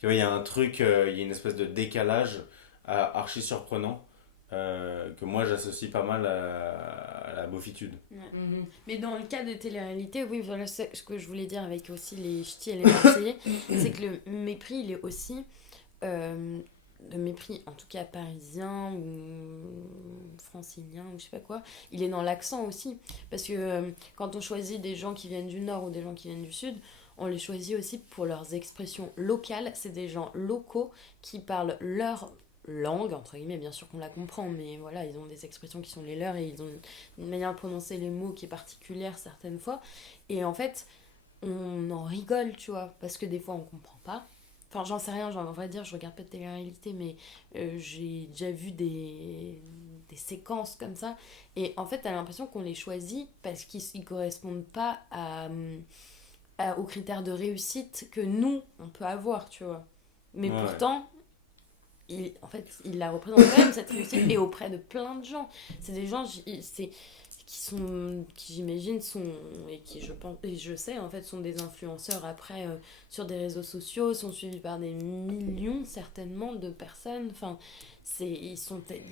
Tu vois, il y a un truc, il y a une espèce de décalage archi surprenant que moi j'associe pas mal à la beaufitude. Ouais. Mais dans le cas de télé-réalité, oui, voilà ce que je voulais dire avec aussi les ch'tis et les Marseillais, c'est que le mépris, il est aussi, le mépris en tout cas parisien ou francilien ou je sais pas quoi, il est dans l'accent aussi. Parce que quand on choisit des gens qui viennent du nord ou des gens qui viennent du sud, on les choisit aussi pour leurs expressions locales. C'est des gens locaux qui parlent leur langue, entre guillemets, bien sûr qu'on la comprend, mais voilà, ils ont des expressions qui sont les leurs et ils ont une manière de prononcer les mots qui est particulière certaines fois. Et en fait, on en rigole, tu vois, parce que des fois on comprend pas. Enfin, j'en sais rien, genre, en vrai dire, je regarde pas de télé-réalité, mais j'ai déjà vu des séquences comme ça. Et en fait, t'as l'impression qu'on les choisit parce qu'ils correspondent pas aux critères de réussite que nous, on peut avoir, tu vois. Mais Ouais, pourtant, en fait, il la représente quand même, cette réussite, et auprès de plein de gens. C'est des gens qui j'imagine sont, et qui je pense, et je sais, en fait, sont des influenceurs après sur des réseaux sociaux, sont suivis par des millions, certainement, de personnes. Enfin, il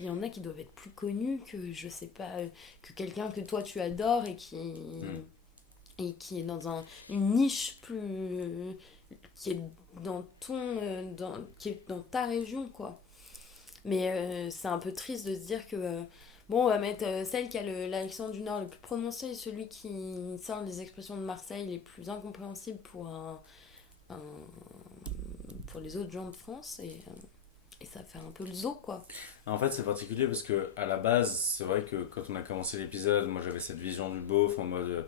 y en a qui doivent être plus connus que, je sais pas, que quelqu'un que toi tu adores et qui est dans une niche plus qui est dans qui est dans ta région, quoi. Mais c'est un peu triste de se dire que Bon, on va mettre celle qui a l'accent du Nord le plus prononcé, celui qui sort des expressions de Marseille les plus incompréhensibles un- pour les autres gens de France. Et ça fait un peu le zoo, quoi. En fait, c'est particulier parce que à la base, c'est vrai que quand on a commencé l'épisode, moi j'avais cette vision du beauf en mode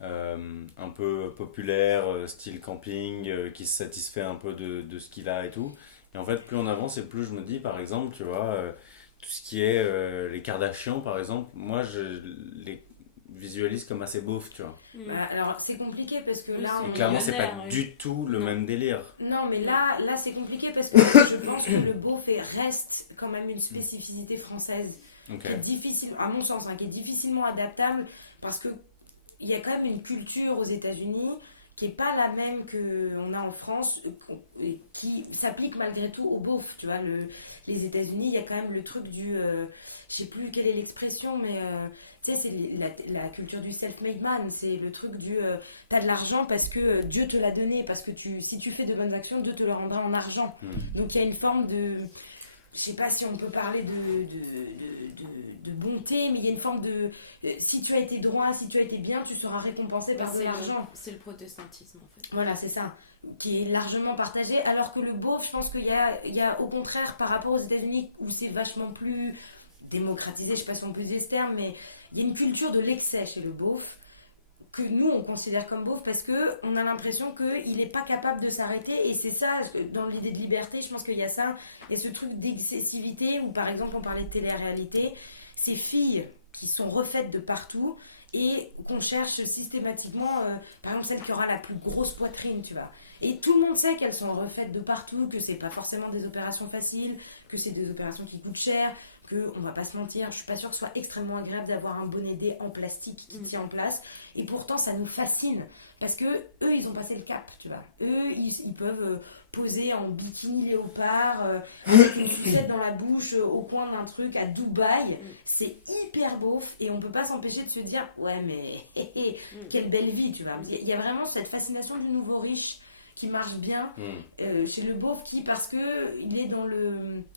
un peu populaire, style camping, qui se satisfait un peu de ce qu'il a et tout. Et en fait, plus on avance et plus je me dis, par exemple, tu vois, tout ce qui est les Kardashians, par exemple, moi je les visualise comme assez beauf, tu vois. Bah, alors c'est compliqué parce que Oui, là c'est on Et clairement, c'est pas millionnaire, oui. du tout le Non. même délire. Non, mais là c'est compliqué parce que je pense que le beauf reste quand même une spécificité française Ok. qui est difficile, à mon sens, qui est difficilement adaptable parce que il y a quand même une culture aux États-Unis qui est pas la même qu'on a en France, et qui s'applique malgré tout au beauf. Tu vois, les États-Unis, il y a quand même le truc du, je sais plus quelle est l'expression, mais tu sais, c'est la culture du self-made man. C'est le truc du, t'as de l'argent parce que Dieu te l'a donné, parce que si tu fais de bonnes actions, Dieu te le rendra en argent. Donc il y a une forme de, je sais pas si on peut parler de bonté, mais il y a une forme de, si tu as été droit, si tu as été bien, tu seras récompensé par de l'argent. C'est le protestantisme, en fait. Voilà, c'est ça, qui est largement partagé. Alors que le beauf, je pense qu'il y a au contraire, par rapport aux États-Unis, où c'est vachement plus démocratisé, je sais pas si on peut dire ce terme, mais il y a une culture de l'excès chez le beauf, que nous on considère comme beauf parce qu'on a l'impression qu'il n'est pas capable de s'arrêter, et c'est ça, dans l'idée de liberté, je pense qu'il y a ça, et ce truc d'excessivité où par exemple on parlait de télé-réalité, ces filles qui sont refaites de partout et qu'on cherche systématiquement, par exemple celle qui aura la plus grosse poitrine, tu vois. Et tout le monde sait qu'elles sont refaites de partout, que c'est pas forcément des opérations faciles, que c'est des opérations qui coûtent cher, que, on va pas se mentir, je suis pas sûre que ce soit extrêmement agréable d'avoir un bonnet D en plastique qui tient en place. Et pourtant, ça nous fascine. Parce que eux, ils ont passé le cap, tu vois. Eux, ils peuvent poser en bikini léopard, avec une sucette dans la bouche, au coin d'un truc à Dubaï. C'est hyper beauf et on peut pas s'empêcher de se dire, ouais, mais quelle belle vie, tu vois. Il y a vraiment cette fascination du nouveau riche qui marche bien chez le beauf, qui, parce que il est dans le,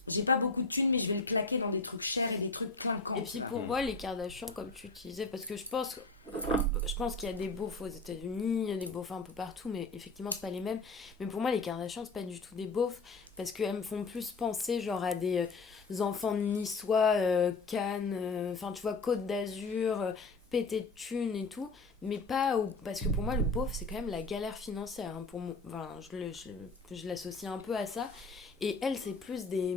j'ai pas beaucoup de thunes mais je vais le claquer dans des trucs chers et des trucs clinquants. Et puis pour moi, les Kardashians, comme tu disais, parce que je pense qu'il y a des beaufs aux États-Unis, il y a des beaufs un peu partout, mais effectivement, c'est pas les mêmes. Mais pour moi, les Kardashians, c'est pas du tout des beaufs, parce qu'elles me font plus penser genre à des enfants niçois, Cannes, enfin tu vois, Côte d'Azur, pété de thunes et tout, mais pas parce que pour moi, le beauf, c'est quand même la galère financière. Hein, enfin, je l'associe un peu à ça. Et elles, c'est plus des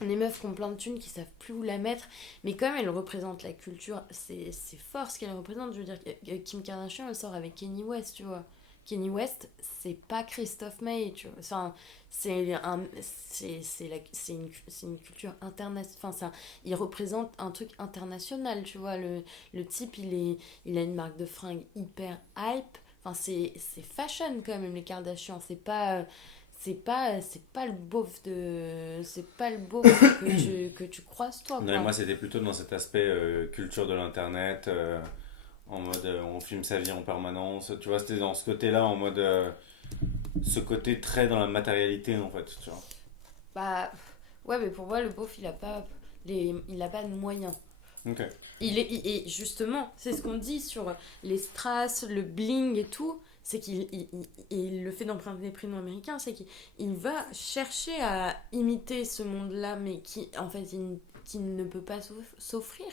meufs qui ont plein de thunes, qui savent plus où la mettre, mais quand même elles représentent la culture, c'est fort ce qu'elles représentent. Je veux dire, Kim Kardashian elle sort avec Kanye West, tu vois. Kanye West, c'est pas Christophe Maé, tu vois. Enfin, c'est une culture internationale. Enfin, il représente un truc international, tu vois. Le type, il a une marque de fringues hyper hype. Enfin, c'est fashion quand même, les Kardashians. C'est pas le beauf que tu croises toi, Non, quoi. et moi c'était plutôt dans cet aspect culture de l'internet, en mode on filme sa vie en permanence, tu vois, c'était dans ce côté-là, en mode ce côté très dans la matérialité en fait, tu vois. Bah ouais, mais pour moi le beauf il a pas de moyens. Ok. Et justement, c'est ce qu'on dit sur les strass, le bling et tout, c'est il le fait d'emprunter des prénoms américains, c'est qu'il va chercher à imiter ce monde-là, mais qui en fait qui ne peut pas s'offrir.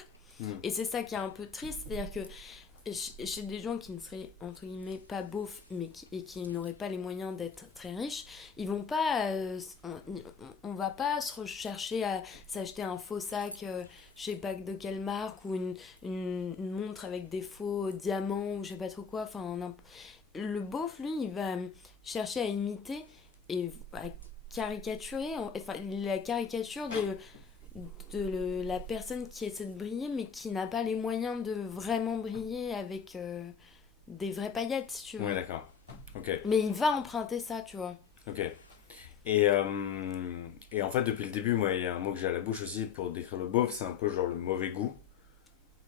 Et c'est ça qui est un peu triste, c'est-à-dire que chez des gens qui ne seraient entre guillemets pas beaufs mais qui n'auraient pas les moyens d'être très riches, ils vont pas on va pas se rechercher à s'acheter un faux sac je sais pas de quelle marque, ou une montre avec des faux diamants ou je sais pas trop quoi. Enfin, le beauf lui il va chercher à imiter et à caricaturer, enfin la caricature de la personne qui essaie de briller mais qui n'a pas les moyens de vraiment briller avec des vraies paillettes, si tu veux. Ouais, d'accord. Ok. Mais il va emprunter ça, tu vois. Ok. Et en fait, depuis le début, moi, il y a un mot que j'ai à la bouche aussi pour décrire le beauf, c'est un peu genre le mauvais goût.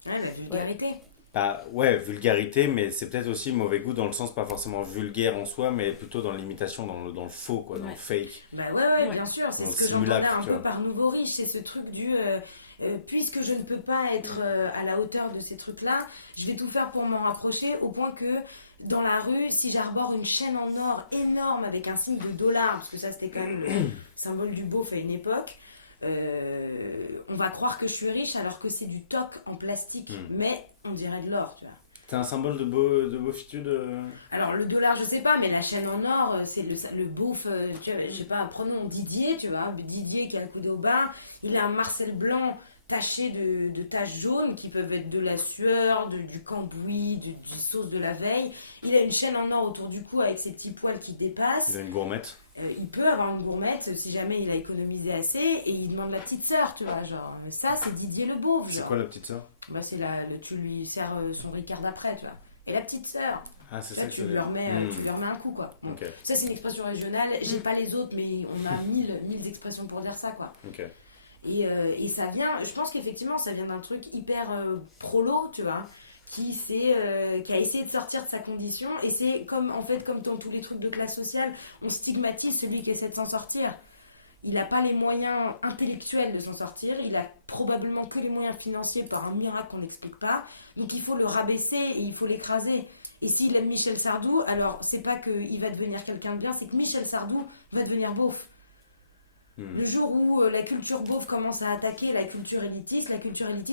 Ouais, la vulgarité. Bah, ouais, vulgarité, mais c'est peut-être aussi mauvais goût dans le sens pas forcément vulgaire en soi, mais plutôt dans l'imitation, dans le faux, quoi, dans le fake. Bah ouais, bien sûr, c'est Dans ce le que j'entendais simulacre, un tu peu vois. par nouveau riche, c'est ce truc du... puisque je ne peux pas être à la hauteur de ces trucs-là, je vais tout faire pour m'en rapprocher, au point que dans la rue, si j'arbore une chaîne en or énorme avec un signe de dollar, parce que ça c'était quand même le symbole du beauf à une époque, on va croire que je suis riche alors que c'est du toc en plastique, mais on dirait de l'or, tu vois. T'as un symbole de beaufitude Alors le dollar, je sais pas, mais la chaîne en or, c'est le beauf, tu vois, je sais pas, prenons Didier, tu vois, Didier qui a le coude au bas, il a un Marcel blanc taché de taches jaunes qui peuvent être de la sueur, du cambouis, du sauce de la veille. Il a une chaîne en or autour du cou avec ses petits poils qui dépassent. Il a une gourmette. Il peut avoir une gourmette si jamais il a économisé assez, et il demande la petite sœur, tu vois, genre, ça c'est Didier le beauf. C'est quoi la petite sœur? Bah c'est tu lui sers son Ricard d'après, tu vois. Et la petite sœur. Ah, c'est là, ça tu lui remets un coup, quoi. Bon. Okay. Ça c'est une expression régionale, j'ai pas les autres, mais on a mille expressions pour dire ça, quoi. Okay. Et ça vient, je pense qu'effectivement ça vient d'un truc hyper prolo, tu vois, qui a essayé de sortir de sa condition, et c'est comme dans tous les trucs de classe sociale, on stigmatise celui qui essaie de s'en sortir. Il n'a pas les moyens intellectuels de s'en sortir, il a probablement que les moyens financiers par un miracle qu'on n'explique pas, donc il faut le rabaisser et il faut l'écraser. Et s'il aime Michel Sardou, alors c'est pas qu'il va devenir quelqu'un de bien, c'est que Michel Sardou va devenir beauf. Le jour où la culture beauf commence à attaquer la culture élitiste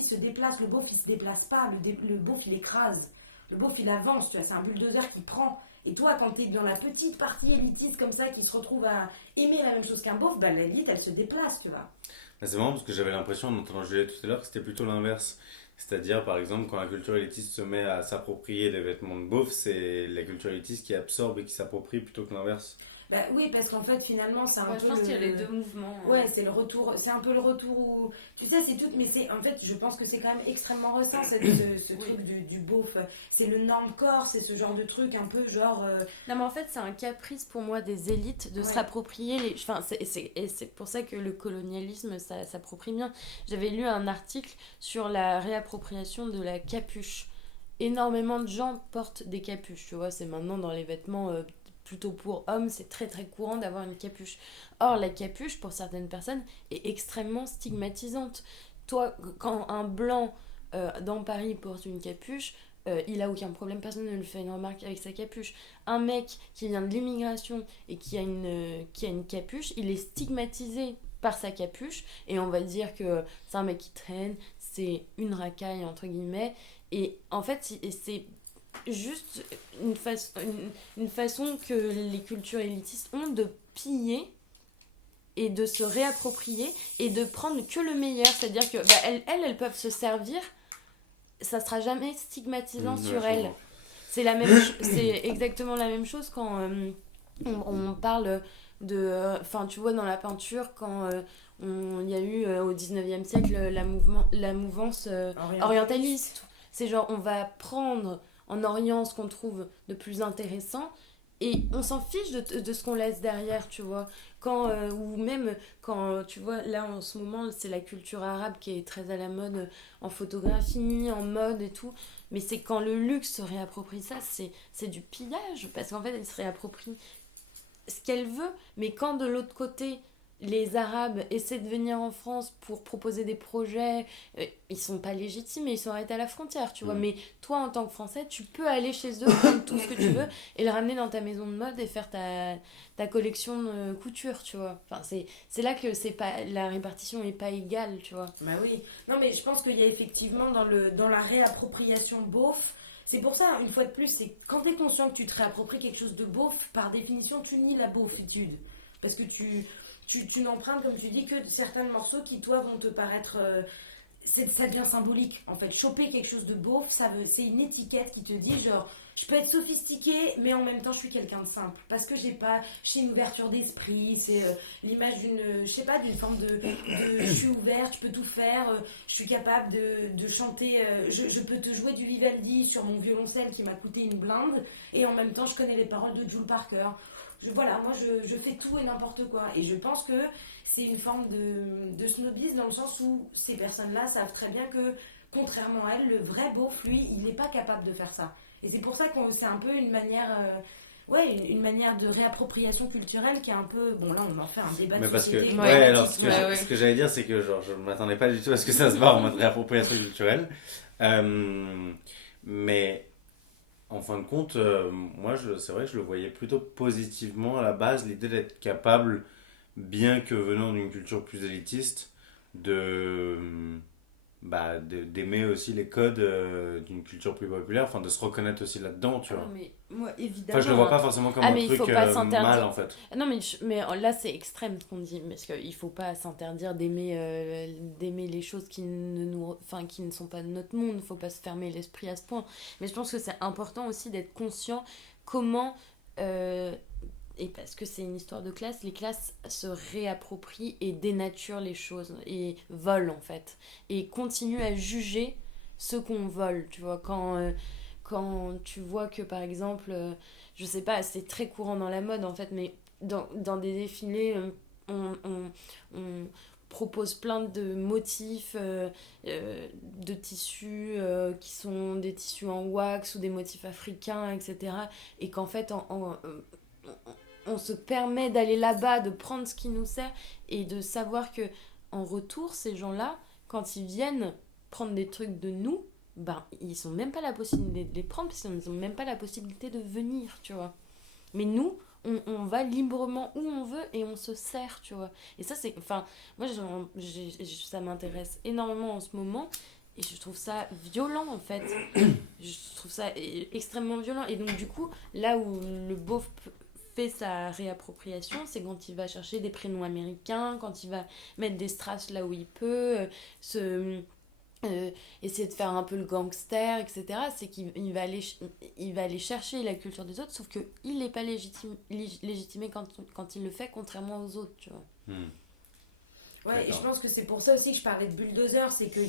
se déplace. Le beauf il se déplace pas, le beauf il écrase. Le beauf il avance, tu vois, c'est un bulldozer qui prend. Et toi, quand t'es dans la petite partie élitiste comme ça, qui se retrouve à aimer la même chose qu'un beauf, bah l'élite elle se déplace, tu vois. C'est marrant parce que j'avais l'impression, en entendant Juliette tout à l'heure, que c'était plutôt l'inverse. C'est-à-dire, par exemple, quand la culture élitiste se met à s'approprier des vêtements de beauf, c'est la culture élitiste qui absorbe et qui s'approprie plutôt que l'inverse. Bah oui, parce qu'en fait, finalement, c'est un peu. Je pense qu'il y a les deux mouvements. Ouais, c'est le retour. C'est un peu le retour où. Tu sais, c'est tout. Mais c'est. En fait, je pense que c'est quand même extrêmement récent, ce truc du beauf. C'est le normcore, c'est ce genre de truc un peu genre. Non, mais en fait, c'est un caprice pour moi des élites de se rapproprier les. Enfin, c'est pour ça que le colonialisme, ça s'approprie bien. J'avais lu un article sur la réappropriation de la capuche. Énormément de gens portent des capuches, tu vois, c'est maintenant dans les vêtements. Plutôt pour hommes, c'est très très courant d'avoir une capuche. Or, la capuche, pour certaines personnes, est extrêmement stigmatisante. Toi, quand un blanc dans Paris porte une capuche, il a aucun problème, personne ne lui fait une remarque avec sa capuche. Un mec qui vient de l'immigration et qui a une capuche, il est stigmatisé par sa capuche, et on va dire que c'est un mec qui traîne, c'est une racaille, entre guillemets, et en fait, c'est juste une façon que les cultures élitistes ont de piller et de se réapproprier et de prendre que le meilleur, c'est-à-dire que elles peuvent se servir, ça sera jamais stigmatisant sur elles. C'est exactement la même chose quand on parle de enfin tu vois, dans la peinture, quand il y a eu au 19e siècle la mouvance orientaliste. C'est genre, on va prendre en Orient ce qu'on trouve de plus intéressant et on s'en fiche de ce qu'on laisse derrière, tu vois. Ou même quand, tu vois, là en ce moment, c'est la culture arabe qui est très à la mode en photographie, en mode et tout. Mais c'est quand le luxe se réapproprie ça, c'est du pillage, parce qu'en fait, elle se réapproprie ce qu'elle veut. Mais quand de l'autre côté, les Arabes essaient de venir en France pour proposer des projets, ils sont pas légitimes et ils sont arrêtés à la frontière, tu vois. Mais toi, en tant que Français, tu peux aller chez eux, prendre tout ce que tu veux et le ramener dans ta maison de mode et faire ta collection de couture, tu vois. Enfin, c'est là que la répartition est pas égale, tu vois. Bah oui. Non, mais je pense qu'il y a effectivement dans la réappropriation beauf. C'est pour ça, une fois de plus, c'est quand t'es conscient que tu te réappropries quelque chose de beauf, par définition, tu nies la beaufitude. Parce que tu n'empruntes, comme tu dis, que certains morceaux qui, toi, vont te paraître... ça devient symbolique, en fait. Choper quelque chose de beauf, c'est une étiquette qui te dit, genre, je peux être sophistiquée, mais en même temps, je suis quelqu'un de simple. Parce que j'ai une ouverture d'esprit, c'est l'image d'une forme de je suis ouverte, je peux tout faire, je suis capable de chanter, je peux te jouer du Vivaldi sur mon violoncelle qui m'a coûté une blinde, et en même temps, je connais les paroles de Jules Parker. Moi je fais tout et n'importe quoi, et je pense que c'est une forme de snobisme, dans le sens où ces personnes-là savent très bien que, contrairement à elles, le vrai beauf, lui, il n'est pas capable de faire ça. Et c'est pour ça que c'est un peu une manière Ouais, une manière de réappropriation culturelle qui est un peu... Bon, là, on en fait un débat Mais de parce que, société. alors Ouais. ce que j'allais dire, c'est que genre, je m'attendais pas du tout à ce que ça se barre en mode réappropriation culturelle. Mais en fin de compte, moi, c'est vrai que je le voyais plutôt positivement à la base, l'idée d'être capable, bien que venant d'une culture plus élitiste, de, d'aimer aussi les codes d'une culture plus populaire, enfin de se reconnaître aussi là-dedans, tu vois. Mais moi, évidemment. Enfin, je le vois pas forcément comme mais un il faut truc pas s'interdire. mal, en fait. Non, mais là, c'est extrême ce qu'on dit. Parce qu'il faut pas s'interdire d'aimer les choses qui qui ne sont pas de notre monde. Il faut pas se fermer l'esprit à ce point. Mais je pense que c'est important aussi d'être conscient comment... et parce que c'est une histoire de classe, les classes se réapproprient et dénaturent les choses. Et volent, en fait. Et continuent à juger ce qu'on vole, tu vois. Quand tu vois que, par exemple... je sais pas, c'est très courant dans la mode en fait, mais dans des défilés, on propose plein de motifs de tissus qui sont des tissus en wax ou des motifs africains, etc. Et qu'en fait, on se permet d'aller là-bas, de prendre ce qui nous sert et de savoir que en retour, ces gens-là, quand ils viennent prendre des trucs de nous, ils n'ont même pas la possibilité de les prendre parce qu'ils n'ont même pas la possibilité de venir, tu vois. Mais nous, on va librement où on veut et on se sert, tu vois. Et ça, c'est... Enfin, moi, ça m'intéresse énormément en ce moment et je trouve ça violent, en fait. Je trouve ça extrêmement violent. Et donc, du coup, là où le beauf fait sa réappropriation, c'est quand il va chercher des prénoms américains, quand il va mettre des strass là où il peut, essayer de faire un peu le gangster, etc. C'est qu'il va aller chercher la culture des autres, sauf qu'il n'est pas légitimé quand il le fait, contrairement aux autres, tu vois. Ouais, et je pense que c'est pour ça aussi que je parlais de bulldozer, c'est qu'il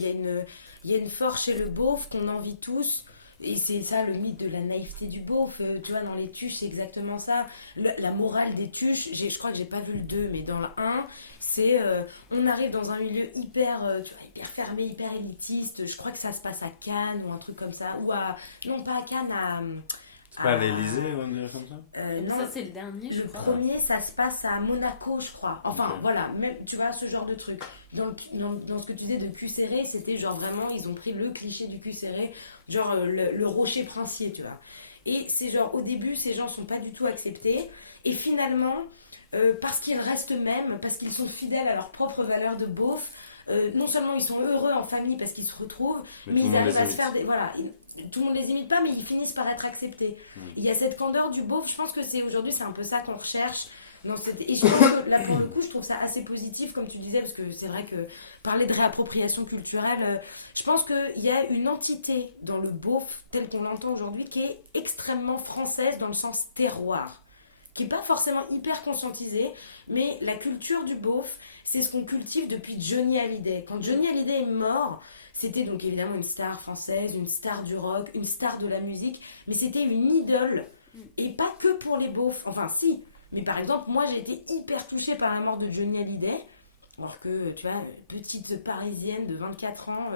y a une force chez le beauf qu'on envie tous. Et c'est ça le mythe de la naïveté du beauf, tu vois, dans les tuches, c'est exactement ça. La morale des tuches, je crois que j'ai pas vu le 2, mais dans le 1, c'est on arrive dans un milieu hyper fermé, hyper élitiste. Je crois que ça se passe à Cannes ou un truc comme ça. Non, pas à Cannes, c'est pas à l'Elysée ou un truc comme ça non, ça, c'est le dernier, je crois. Le premier, ça se passe à Monaco, je crois. Enfin, voilà, même, tu vois, ce genre de truc. Donc, dans ce que tu disais de cul serré, c'était genre vraiment, ils ont pris le cliché du cul serré, genre le rocher princier, tu vois. Et c'est genre, au début, ces gens sont pas du tout acceptés. Et finalement, parce qu'ils restent eux-mêmes, parce qu'ils sont fidèles à leurs propres valeurs de beauf, non seulement ils sont heureux en famille parce qu'ils se retrouvent, mais ils arrivent à se faire des... Voilà, tout le monde les imite pas, mais ils finissent par être acceptés. Il y a cette candeur du beauf, je pense que aujourd'hui c'est un peu ça qu'on recherche. Et je pense que là pour le coup je trouve ça assez positif comme tu disais, parce que c'est vrai que parler de réappropriation culturelle, je pense qu'il y a une entité dans le beauf tel qu'on l'entend aujourd'hui qui est extrêmement française dans le sens terroir, qui n'est pas forcément hyper conscientisée, mais la culture du beauf, c'est ce qu'on cultive depuis Johnny Hallyday. Quand Johnny Hallyday est mort, c'était donc évidemment une star française, une star du rock, une star de la musique, mais c'était une idole. Et pas que pour les beaufs, enfin si, mais par exemple, moi j'ai été hyper touchée par la mort de Johnny Hallyday, alors que, tu vois, petite parisienne de 24 ans,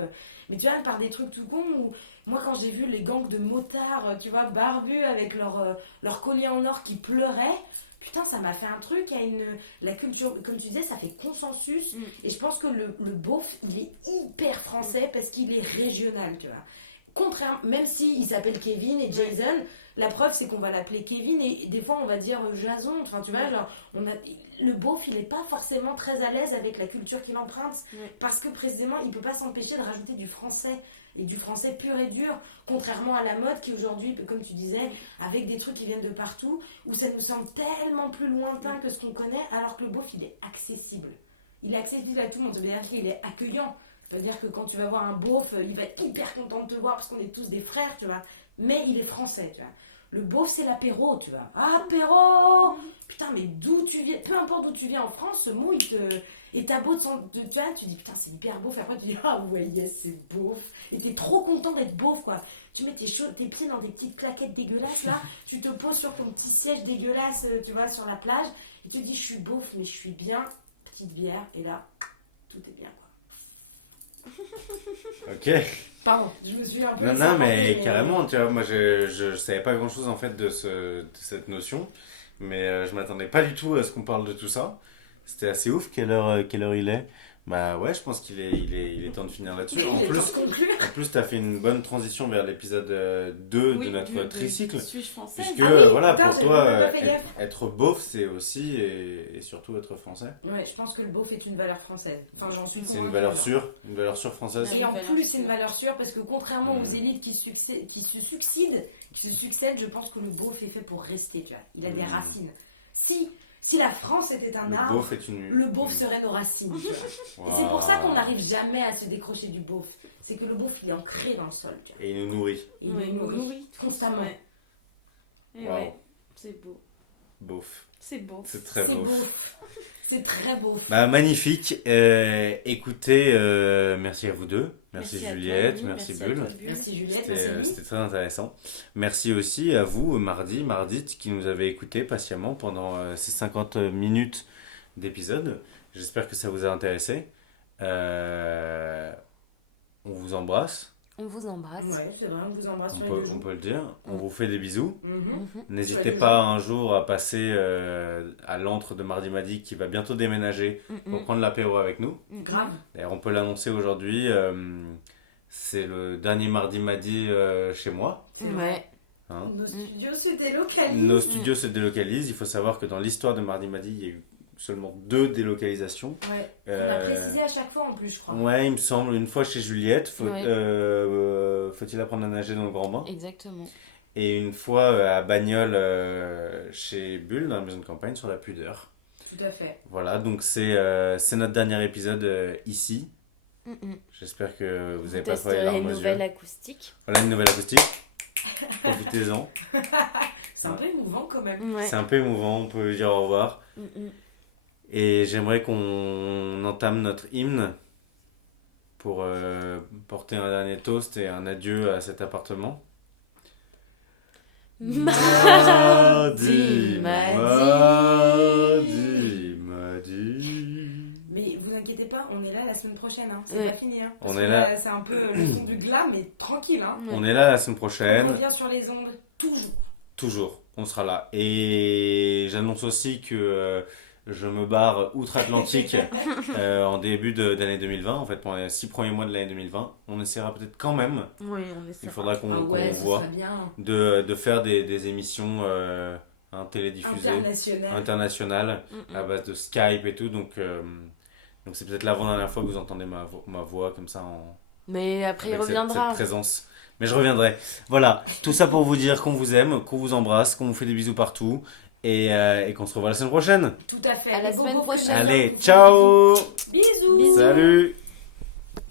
mais tu vois, par des trucs tout cons où, moi quand j'ai vu les gangs de motards, tu vois, barbus avec leur collier en or qui pleuraient, putain, ça m'a fait un truc, la culture, comme tu disais, ça fait consensus, et je pense que le beauf, il est hyper français parce qu'il est régional, tu vois. Contrairement, même s'il s'appelle Kevin et Jason, la preuve c'est qu'on va l'appeler Kevin et des fois on va dire Jason, enfin tu vois, genre, le beauf il est pas forcément très à l'aise avec la culture qu'il emprunte, parce que précisément il peut pas s'empêcher de rajouter du français. Et du français pur et dur, contrairement à la mode qui aujourd'hui, comme tu disais, avec des trucs qui viennent de partout, où ça nous semble tellement plus lointain que ce qu'on connaît, alors que le beauf il est accessible. Il est accessible à tout le monde, ça veut dire qu'il est accueillant. Ça veut dire que quand tu vas voir un beauf, il va être hyper content de te voir parce qu'on est tous des frères, tu vois. Mais il est français, tu vois. Le beauf, c'est l'apéro, tu vois. Ah, apéro. Putain, mais d'où tu viens, peu importe d'où tu viens en France, ce mot, il te... Et t'as beau tu vois, tu dis putain, c'est hyper beauf. Après, tu dis ah ouais, yes, c'est beauf. Et t'es trop content d'être beauf, quoi. Tu mets tes pieds dans des petites claquettes dégueulasses, là. Tu te poses sur ton petit siège dégueulasse, tu vois, sur la plage. Et tu te dis, je suis beauf, mais je suis bien. Petite bière. Et là, tout est bien, quoi. Ok. Pardon, je me suis un peu... Non, mais carrément, tu vois, moi je savais pas grand chose en fait de cette notion, mais je m'attendais pas du tout à ce qu'on parle de tout ça. C'était assez ouf. Quelle heure il est? Bah ouais, je pense qu'il est temps de finir là-dessus. En plus, t'as fait une bonne transition vers l'épisode 2 de notre tricycle. Suis-je française? Puisque attends, pour j'avais toi, pas fait gaffe. être beauf, c'est aussi et surtout être français. Ouais, je pense que le beauf est une valeur française. Enfin, j'en suis C'est une convaincue. valeur sûre française. Et en plus, c'est une valeur sûre parce que contrairement aux élites qui se succèdent, je pense que le beauf est fait pour rester, tu vois. Il a des racines. Si la France était un arbre, le beauf serait nos racines. Tu vois. Wow. Et c'est pour ça qu'on n'arrive jamais à se décrocher du beauf. C'est que le beauf, il est ancré dans le sol. Tu vois. Et il nous nourrit. Il nous nourrit constamment. Ouais. Et Wow. ouais, c'est beau. Beauf. C'est beau. C'est très C'est beauf. beauf. C'est très beauf. Bah, magnifique. Écoutez, merci à vous deux. Merci à Juliette, toi, Annie, merci à Bulle. toi, Bulle. Merci Juliette, merci Annie. C'était très intéressant. Merci aussi à vous, Mardite, qui nous avez écoutés patiemment pendant ces 50 minutes d'épisode. J'espère que ça vous a intéressé. On vous embrasse. On vous embrasse. Ouais, c'est vrai, on vous embrasse sur les On joues. peut le dire. On vous fait des bisous. Mhm. N'hésitez Joyeux pas un jour à passer à l'antre de Mardi Madi qui va bientôt déménager pour prendre l'apéro avec nous. Grave. D'ailleurs, on peut l'annoncer aujourd'hui. C'est le dernier Mardi Madi chez moi. Ouais. Hein. Nos studios se délocalisent. Nos studios se délocalisent. Il faut savoir que dans l'histoire de Mardi Madi, il y a eu seulement 2 délocalisations. Ouais. On l'a précisé à chaque fois en plus, je crois. Ouais, il me semble. Une fois chez Juliette. Ouais. Faut-il apprendre à nager dans le grand bain? Exactement. Et une fois à Bagnols chez Bulle, dans la maison de campagne, sur la Pudeur. Tout à fait. Voilà, donc c'est notre dernier épisode ici. J'espère que vous n'avez pas trouvé les Testerez larmes une aux yeux. nouvelle acoustique. Voilà une nouvelle acoustique. Profitez-en. C'est un peu émouvant quand même. Ouais. C'est un peu émouvant, on peut dire au revoir. Et j'aimerais qu'on entame notre hymne pour porter un dernier toast et un adieu à cet appartement. Mardi, Mais vous inquiétez pas, on est là la semaine prochaine. Hein. C'est Ouais. pas fini. Hein. On est là. C'est un peu le son du glas, mais tranquille. Hein. On est là la semaine On prochaine. revient sur les ondes toujours. Toujours, on sera là. Et j'annonce aussi que je me barre outre-Atlantique en début d'année 2020. En fait, pendant les 6 premiers mois de l'année 2020, on essaiera peut-être quand même, Oui, on essaie. il faudra qu'on ce voit, serait bien. de faire des émissions télédiffusées, internationales, à base de Skype et tout. Donc c'est peut-être l'avant-dernière fois que vous entendez ma voix comme ça Mais après, il avec reviendra. cette présence. Mais je reviendrai. Voilà, tout ça pour vous dire qu'on vous aime, qu'on vous embrasse, qu'on vous fait des bisous partout et qu'on se revoit la semaine prochaine. Tout à fait. À la Bon, semaine bon, prochaine. Allez, ciao! Bisous. Bisous. Salut!